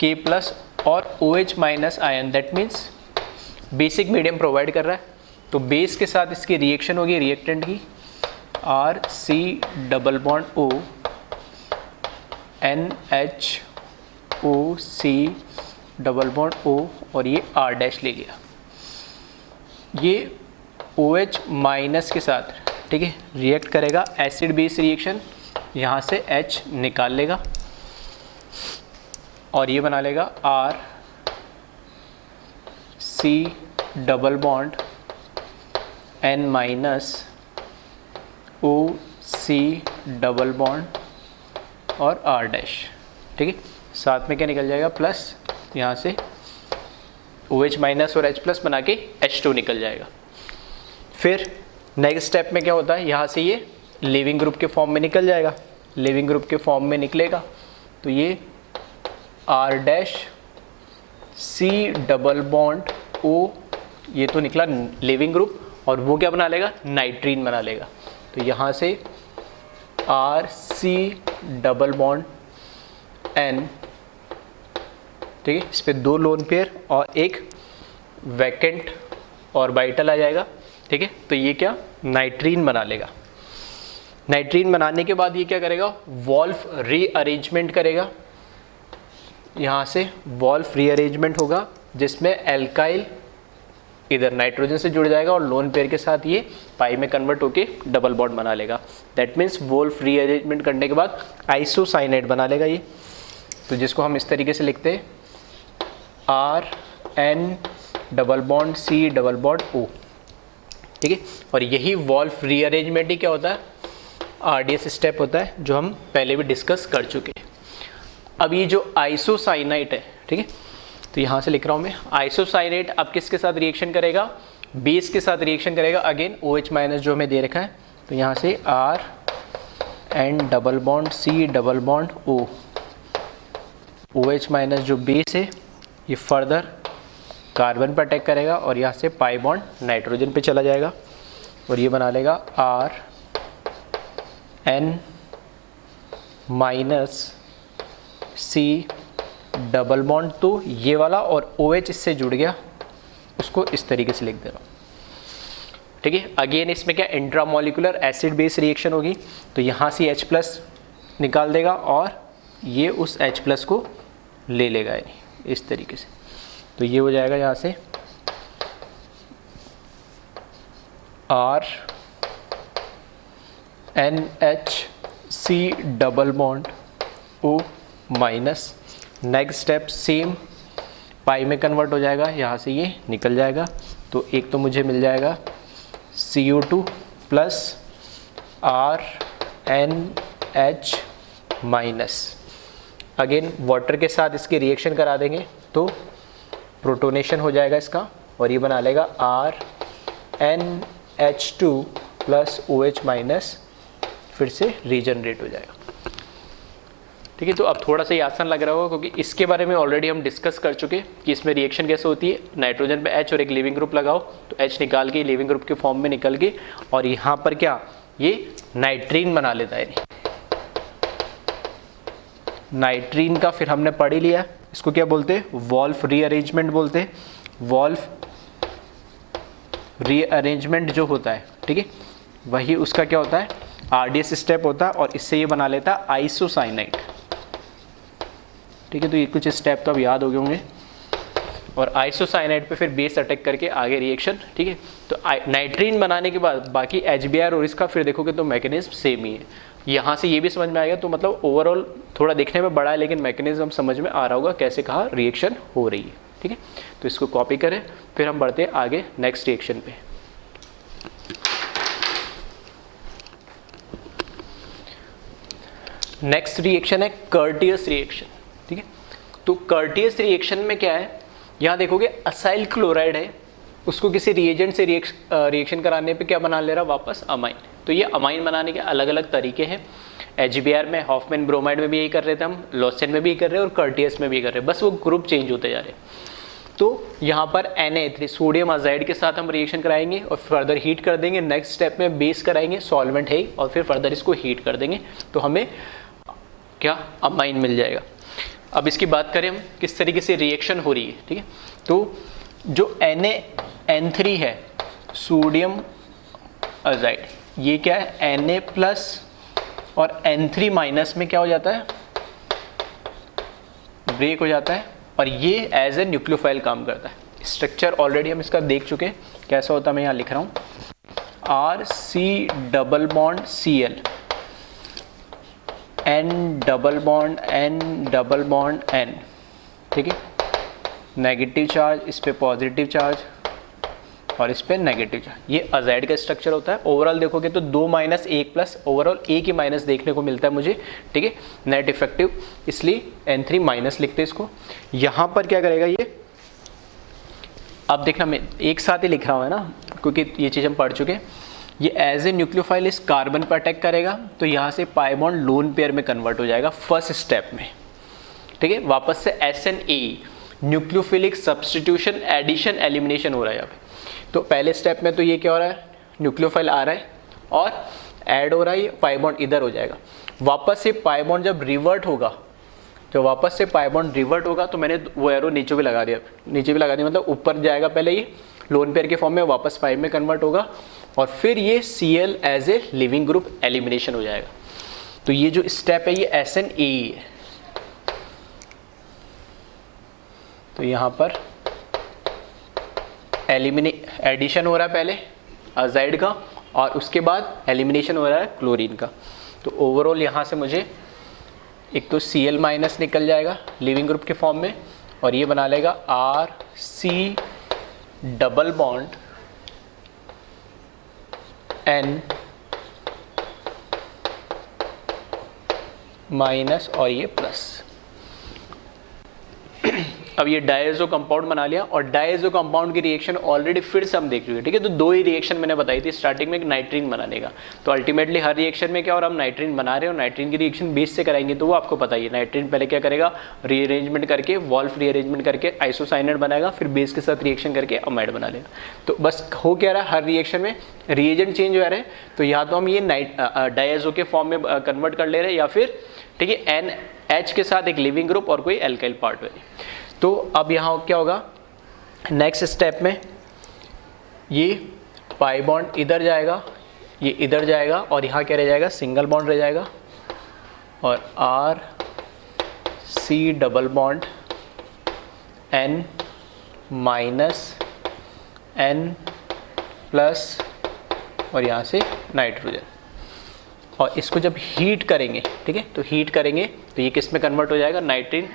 K प्लस और OH minus ion, that means basic medium provide कर रहा है। तो बेस के साथ इसकी रिएक्शन होगी रिएक्टेंट की RC double bond O NHOC double bond O और ये R डैश ले लिया। ये OH माइनस के साथ, ठीक है, रिएक्ट करेगा एसिड बेस रिएक्शन, यहाँ से H निकाल लेगा और ये बना लेगा RC double bond N minus O C double bond और R डैश, ठीक है। साथ में क्या निकल जाएगा, प्लस यहाँ से OH माइनस और H प्लस बना के H2 निकल जाएगा। फिर नेक्स्ट स्टेप में क्या होता है, यहाँ से ये लिविंग ग्रुप के फॉर्म में निकल जाएगा। लिविंग ग्रुप के फॉर्म में निकलेगा तो ये R dash C double bond O, ये तो निकला लिविंग ग्रुप, और वो क्या बना लेगा, नाइट्रीन बना लेगा। तो यहाँ से RC डबल बॉन्ड N, ठीक है, इस पर 2 लोन पेयर और एक वैकेंट ऑर्बिटल आ जाएगा, ठीक है। तो ये क्या, नाइट्रीन बना लेगा। नाइट्रीन बनाने के बाद ये क्या करेगा, वॉल्फ रीअरेंजमेंट करेगा। यहाँ से वॉल्फ रीअरेंजमेंट होगा जिसमें एल्काइल इधर नाइट्रोजन से जुड़ जाएगा और लोन पेयर के साथ ये पाई में कन्वर्ट होके डबल बॉन्ड बना लेगा। दैट मीन्स वॉल्फ रीअरेंजमेंट करने के बाद आइसोसाइनाइड बना लेगा ये। तो जिसको हम इस तरीके से लिखते हैं RN double bond C double bond O, ठीक है। और यही वॉल्फ रीअरेंजमेंट ही क्या होता है, RDS स्टेप होता है, जो हम पहले भी डिस्कस कर चुके हैं। अब ये जो आइसोसाइनाइड है, ठीक है, तो यहाँ से लिख रहा हूँ मैं, आइसोसाइनाइड अब किसके साथ रिएक्शन करेगा, बेस के साथ रिएक्शन करेगा। अगेन OH माइनस जो हमें दे रखा है, तो यहाँ से RN double bond C double bond O, OH minus जो बेस है ये फर्दर कार्बन पर अटैक करेगा और यहाँ से पाई बॉन्ड नाइट्रोजन पे चला जाएगा और ये बना लेगा RN minus C double bond. तो ये वाला और OH इससे जुड़ गया, उसको इस तरीके से लिख दे रहा हूँ, ठीक है। अगेन इसमें क्या, इंट्रामोलिकुलर एसिड बेस रिएक्शन होगी, तो यहाँ से H प्लस निकाल देगा और ये उस H प्लस को ले लेगा इस तरीके से। तो ये हो जाएगा यहाँ से RNHC double bond O minus. Next step same, pi में कन्वर्ट हो जाएगा, यहाँ से ये निकल जाएगा। तो एक तो मुझे मिल जाएगा CO2 plus RNH minus. Again water के साथ इसकी रिएक्शन करा देंगे तो प्रोटोनेशन हो जाएगा इसका और ये बना लेगा RNH2 प्लस OH माइनस, फिर से रीजनरेट हो जाएगा, ठीक है। तो अब थोड़ा सा ये आसान लग रहा होगा क्योंकि इसके बारे में ऑलरेडी हम डिस्कस कर चुके कि इसमें रिएक्शन कैसे होती है। नाइट्रोजन पे H और एक लिविंग ग्रुप लगाओ तो H निकाल के लिविंग ग्रुप के फॉर्म में निकल के और यहाँ पर क्या, ये नाइट्रीन बना लेता है। नाइट्रीन का फिर हमने पढ़ ही लिया, इसको क्या बोलते हैं, वॉल्फ रीअरेंजमेंट बोलते हैं। वॉल्फ रीअरेंजमेंट जो होता है, ठीक है, वही उसका क्या होता है, RDS स्टेप होता है और इससे ये बना लेता है आइसोसाइनाइड, ठीक है। तो ये कुछ स्टेप तो अब याद हो गए होंगे और आइसोसाइनाइड पे फिर बेस अटैक करके आगे रिएक्शन, ठीक है। तो नाइट्रीन बनाने के बाद बाकी HBr और इसका फिर देखोगे तो मैकेनिज्म सेम ही है। यहाँ से ये भी समझ में आएगा, तो मतलब ओवरऑल थोड़ा दिखने में बड़ा है लेकिन मैकेनिज्म समझ में आ रहा होगा कैसे कहाँ रिएक्शन हो रही है, ठीक है। तो इसको कॉपी करें, फिर हम बढ़ते हैं आगे नेक्स्ट रिएक्शन पे। नेक्स्ट रिएक्शन है कर्टियस रिएक्शन, ठीक है। तो कर्टियस रिएक्शन में क्या है, यहाँ देखोगे असाइल क्लोराइड है, उसको किसी रिएजेंट से रिएक्शन कराने पे क्या बना ले रहा, वापस अमाइन। तो ये अमाइन बनाने के अलग अलग तरीके हैं। HBr में, हॉफमैन ब्रोमाइड में भी यही कर रहे थे हम, लॉसेन में भी कर रहे हैं और कर्टियस में भी कर रहे हैं, बस वो ग्रुप चेंज होते जा रहे हैं। तो यहाँ पर Na3 सोडियम अजाइड के साथ हम रिएक्शन कराएंगे और फर्दर हीट कर देंगे। नेक्स्ट स्टेप में बेस कराएंगे, सॉल्वेंट है और फिर फर्दर इसको हीट कर देंगे तो हमें क्या, अमाइन मिल जाएगा। अब इसकी बात करें हम किस तरीके से रिएक्शन हो रही है, ठीक है। तो जो NaN3 है, सोडियम अजाइड, ये क्या है, Na प्लस और N3 माइनस में क्या हो जाता है, ब्रेक हो जाता है और ये एज ए न्यूक्लियोफाइल काम करता है। स्ट्रक्चर ऑलरेडी हम इसका देख चुके हैं कैसा होता है, मैं यहाँ लिख रहा हूँ RC double bond Cl, N double bond N, ठीक है। नेगेटिव चार्ज, इस पे पॉजिटिव चार्ज, और इस पे नेगेटिव चार्ज। ये अजाइड का स्ट्रक्चर होता है। ओवरऑल देखोगे तो 2 माइनस 1 प्लस, ओवरऑल एक ही माइनस देखने को मिलता है मुझे, ठीक है, नेट इफेक्टिव, इसलिए N3 माइनस लिखते हैं इसको। यहाँ पर क्या करेगा ये, अब देखना मैं एक साथ ही लिख रहा हूँ है ना, क्योंकि ये चीज़ हम पढ़ चुके हैं। ये एज ए न्यूक्लियोफाइल इस कार्बन पर अटैक करेगा तो यहाँ से पाई बॉन्ड लोन पेयर में कन्वर्ट हो जाएगा फर्स्ट स्टेप में, ठीक है। वापस से SNA nucleophilic substitution addition elimination हो रहा है यहाँ पे। तो पहले स्टेप में तो ये क्या हो रहा है, न्यूक्लियोफाइल आ रहा है और ऐड हो रहा है, पाई बॉन्ड इधर हो जाएगा। वापस से पाई बॉन्ड जब रिवर्ट होगा, जो वापस से पाई बॉन्ड रिवर्ट होगा, तो मैंने वो एरो नीचे भी लगा दिया, नीचे भी लगा दिया, मतलब ऊपर जाएगा पहले ये लोन पेयर के फॉर्म में, वापस पाई में कन्वर्ट होगा और फिर ये Cl as a leaving group elimination हो जाएगा। तो ये जो स्टेप है ये SNA है। तो यहाँ पर एडिशन हो रहा है पहले अजाइड का और उसके बाद एलिमिनेशन हो रहा है क्लोरीन का। तो ओवरऑल यहाँ से मुझे एक तो Cl माइनस निकल जाएगा लिविंग ग्रुप के फॉर्म में और ये बना लेगा RC double bond N minus और ये प्लस। अब ये डायज़ो कंपाउंड बना लिया और डायज़ो कंपाउंड की रिएक्शन ऑलरेडी फिर से हम देख चुके हैं, ठीक है। तो दो ही रिएक्शन मैंने बताई थी स्टार्टिंग में, एक नाइट्रीन बनाने का। तो अल्टीमेटली हर रिएक्शन में क्या और हम नाइट्रीन बना रहे हैं और नाइट्रीन की रिएक्शन बेस से कराएंगे, तो वो आपको पता ही है। नाइट्रीन पहले क्या करेगा, रीअरेंजमेंट करके, वॉल्फ रीअरेंजमेंट करके आइसोसाइनेट बनाएगा, फिर बेस के साथ रिएक्शन करके अमाइड बना लेगा। तो बस हो क्या रहा है, हर रिएक्शन में रिएजेंट चेंज हो रहे हैं। तो या तो हम ये डायज़ो के फॉर्म में कन्वर्ट कर ले रहे हैं या फिर, ठीक है, NH के साथ एक लिविंग ग्रुप और कोई एल्काइल पार्ट है। तो अब यहाँ क्या होगा, नेक्स्ट स्टेप में ये पाई बॉन्ड इधर जाएगा, ये इधर जाएगा और यहाँ क्या रह जाएगा, सिंगल बॉन्ड रह जाएगा और RC double bond N minus N plus और यहाँ से नाइट्रोजन। और इसको जब हीट करेंगे, ठीक है, तो हीट करेंगे तो ये किस में कन्वर्ट हो जाएगा, नाइट्रीन,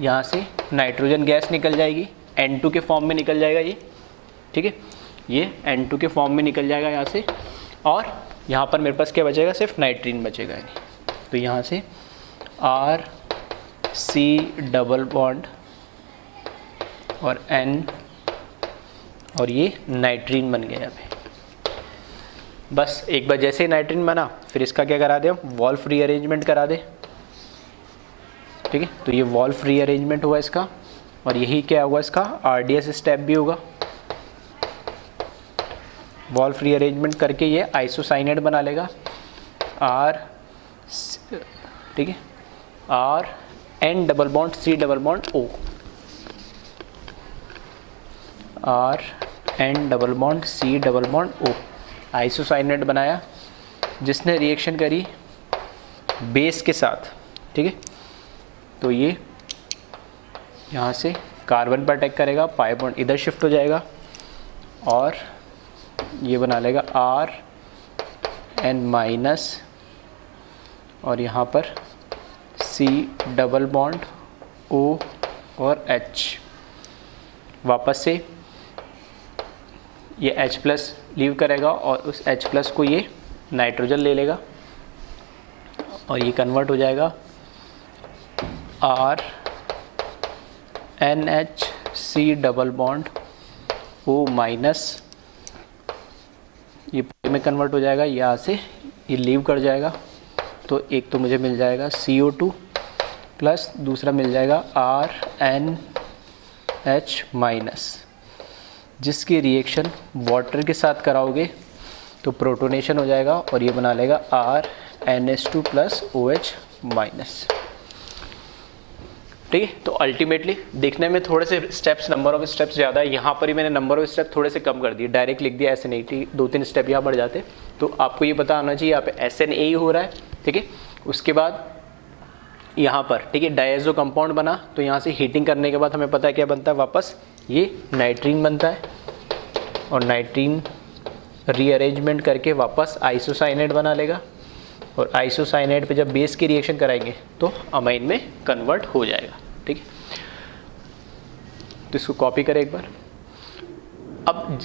यहाँ से नाइट्रोजन गैस निकल जाएगी, N2 के फॉर्म में निकल जाएगा ये, ठीक है, ये N2 के फॉर्म में निकल जाएगा यहाँ से। और यहाँ पर मेरे पास क्या बचेगा, सिर्फ नाइट्रीन बचेगा। तो यहाँ से RC डबल बॉन्ड और N और ये नाइट्रीन बन गया यहाँ पे। बस एक बार जैसे ही नाइट्रीन बना फिर इसका क्या करा दे, हम वॉल्फ रीअरेंजमेंट करा दे, ठीक है। तो ये वॉल्फ रीअरेंजमेंट हुआ इसका और यही क्या हुआ, इसका RDS स्टेप भी होगा। वॉल्फ रीअरेंजमेंट करके ये आइसोसाइनेट बना लेगा ठीक है, RN double bond C double bond O, RN double bond C double bond O isocyanate बनाया, जिसने रिएक्शन करी बेस के साथ, ठीक है। तो ये यहाँ से कार्बन पर अटैक करेगा, पाई बॉन्ड इधर शिफ्ट हो जाएगा और ये बना लेगा RN माइनस और यहाँ पर C डबल बॉन्ड O और H। वापस से ये H प्लस लीव करेगा और उस H प्लस को ये नाइट्रोजन ले लेगा और ये कन्वर्ट हो जाएगा RNHC double bond O minus, ये में कन्वर्ट हो जाएगा, यहाँ से ये लीव कर जाएगा। तो एक तो मुझे मिल जाएगा CO2 प्लस दूसरा मिल जाएगा RNH माइनस, जिसकी रिएक्शन वाटर के साथ कराओगे तो प्रोटोनेशन हो जाएगा और ये बना लेगा RNH2 प्लस OH माइनस, ठीक है। तो अल्टीमेटली देखने में थोड़े से स्टेप्स, नंबर ऑफ स्टेप्स ज़्यादा है, यहाँ पर ही मैंने नंबर ऑफ स्टेप थोड़े से कम कर दिए, डायरेक्ट लिख दिया SN8, 2-3 स्टेप यहाँ बढ़ जाते। तो आपको ये पता आना चाहिए यहाँ पे SNA हो रहा है, ठीक है। उसके बाद यहाँ पर, ठीक है, डायज़ो कंपाउंड बना, तो यहाँ से हीटिंग करने के बाद हमें पता है क्या बनता है, वापस ये नाइट्रीन बनता है और नाइट्रीन रीअरेंजमेंट करके वापस आइसोसाइनेट बना लेगा और आइसोसाइनेट पे जब बेस की रिएक्शन कराएंगे तो अमाइन में कन्वर्ट हो जाएगा, ठीक है। तो इसको कॉपी करें एक बार। अब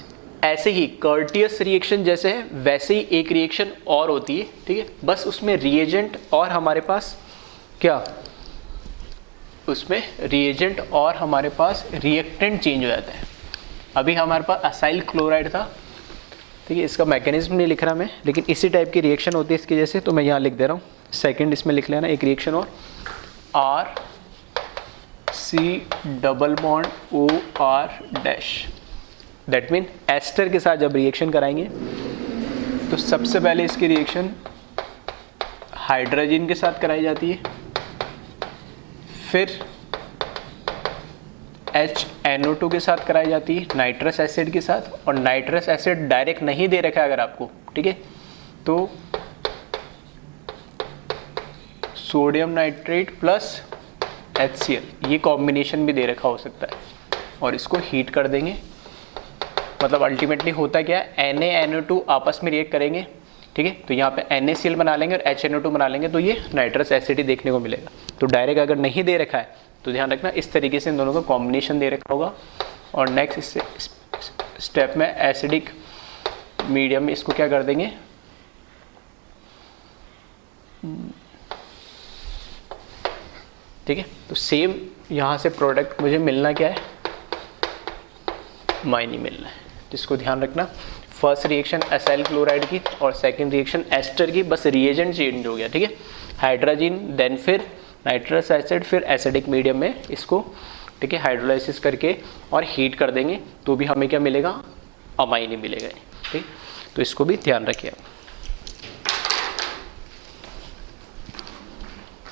ऐसे ही कर्टियस रिएक्शन जैसे है वैसे ही एक रिएक्शन और होती है, ठीक है, बस उसमें रिएजेंट और हमारे पास क्या, उसमें रिएजेंट और हमारे पास रिएक्टेंट चेंज हो जाता है। अभी हमारे पास असाइल क्लोराइड था, ठीक है, इसका मैकेनिज्म नहीं लिख रहा मैं, लेकिन इसी टाइप की रिएक्शन होती है इसकी जैसे, तो मैं यहाँ लिख दे रहा हूँ, सेकंड इसमें लिख लेना एक रिएक्शन और, R C double bond O R dash. That mean ester के साथ जब रिएक्शन कराएंगे तो सबसे पहले इसकी रिएक्शन हाइड्रोजन के साथ कराई जाती है, फिर HNO2 के साथ कराई जाती है नाइट्रस एसिड के साथ, और नाइट्रस एसिड डायरेक्ट नहीं दे रखा है अगर आपको, ठीक है, तो सोडियम नाइट्रेट प्लस HCl ये कॉम्बिनेशन भी दे रखा हो सकता है, और इसको हीट कर देंगे। मतलब अल्टीमेटली होता क्या है, Na-NO2 आपस में रिएक्ट करेंगे, ठीक है, तो यहाँ पे NaCl बना लेंगे और HNO2 बना लेंगे, तो ये नाइट्रस एसिड ही देखने को मिलेगा। तो डायरेक्ट अगर नहीं दे रखा है तो ध्यान रखना इस तरीके से इन दोनों का कॉम्बिनेशन दे रखा होगा, और नेक्स्ट स्टेप में एसिडिक मीडियम में इसको क्या कर देंगे, ठीक है। तो सेम यहाँ से प्रोडक्ट मुझे मिलना क्या है, माइनी मिलना है, जिसको ध्यान रखना। फर्स्ट रिएक्शन एसाइल क्लोराइड की और सेकंड रिएक्शन एस्टर की, बस रिएजेंट चेंज हो गया, ठीक है, हाइड्रोजन देन फिर नाइट्रस एसिड फिर एसिडिक मीडियम में इसको, ठीक है, हाइड्रोलाइसिस करके और हीट कर देंगे, तो भी हमें क्या मिलेगा, अमाइन ही मिलेगा, ठीक। तो इसको भी ध्यान रखिए आप।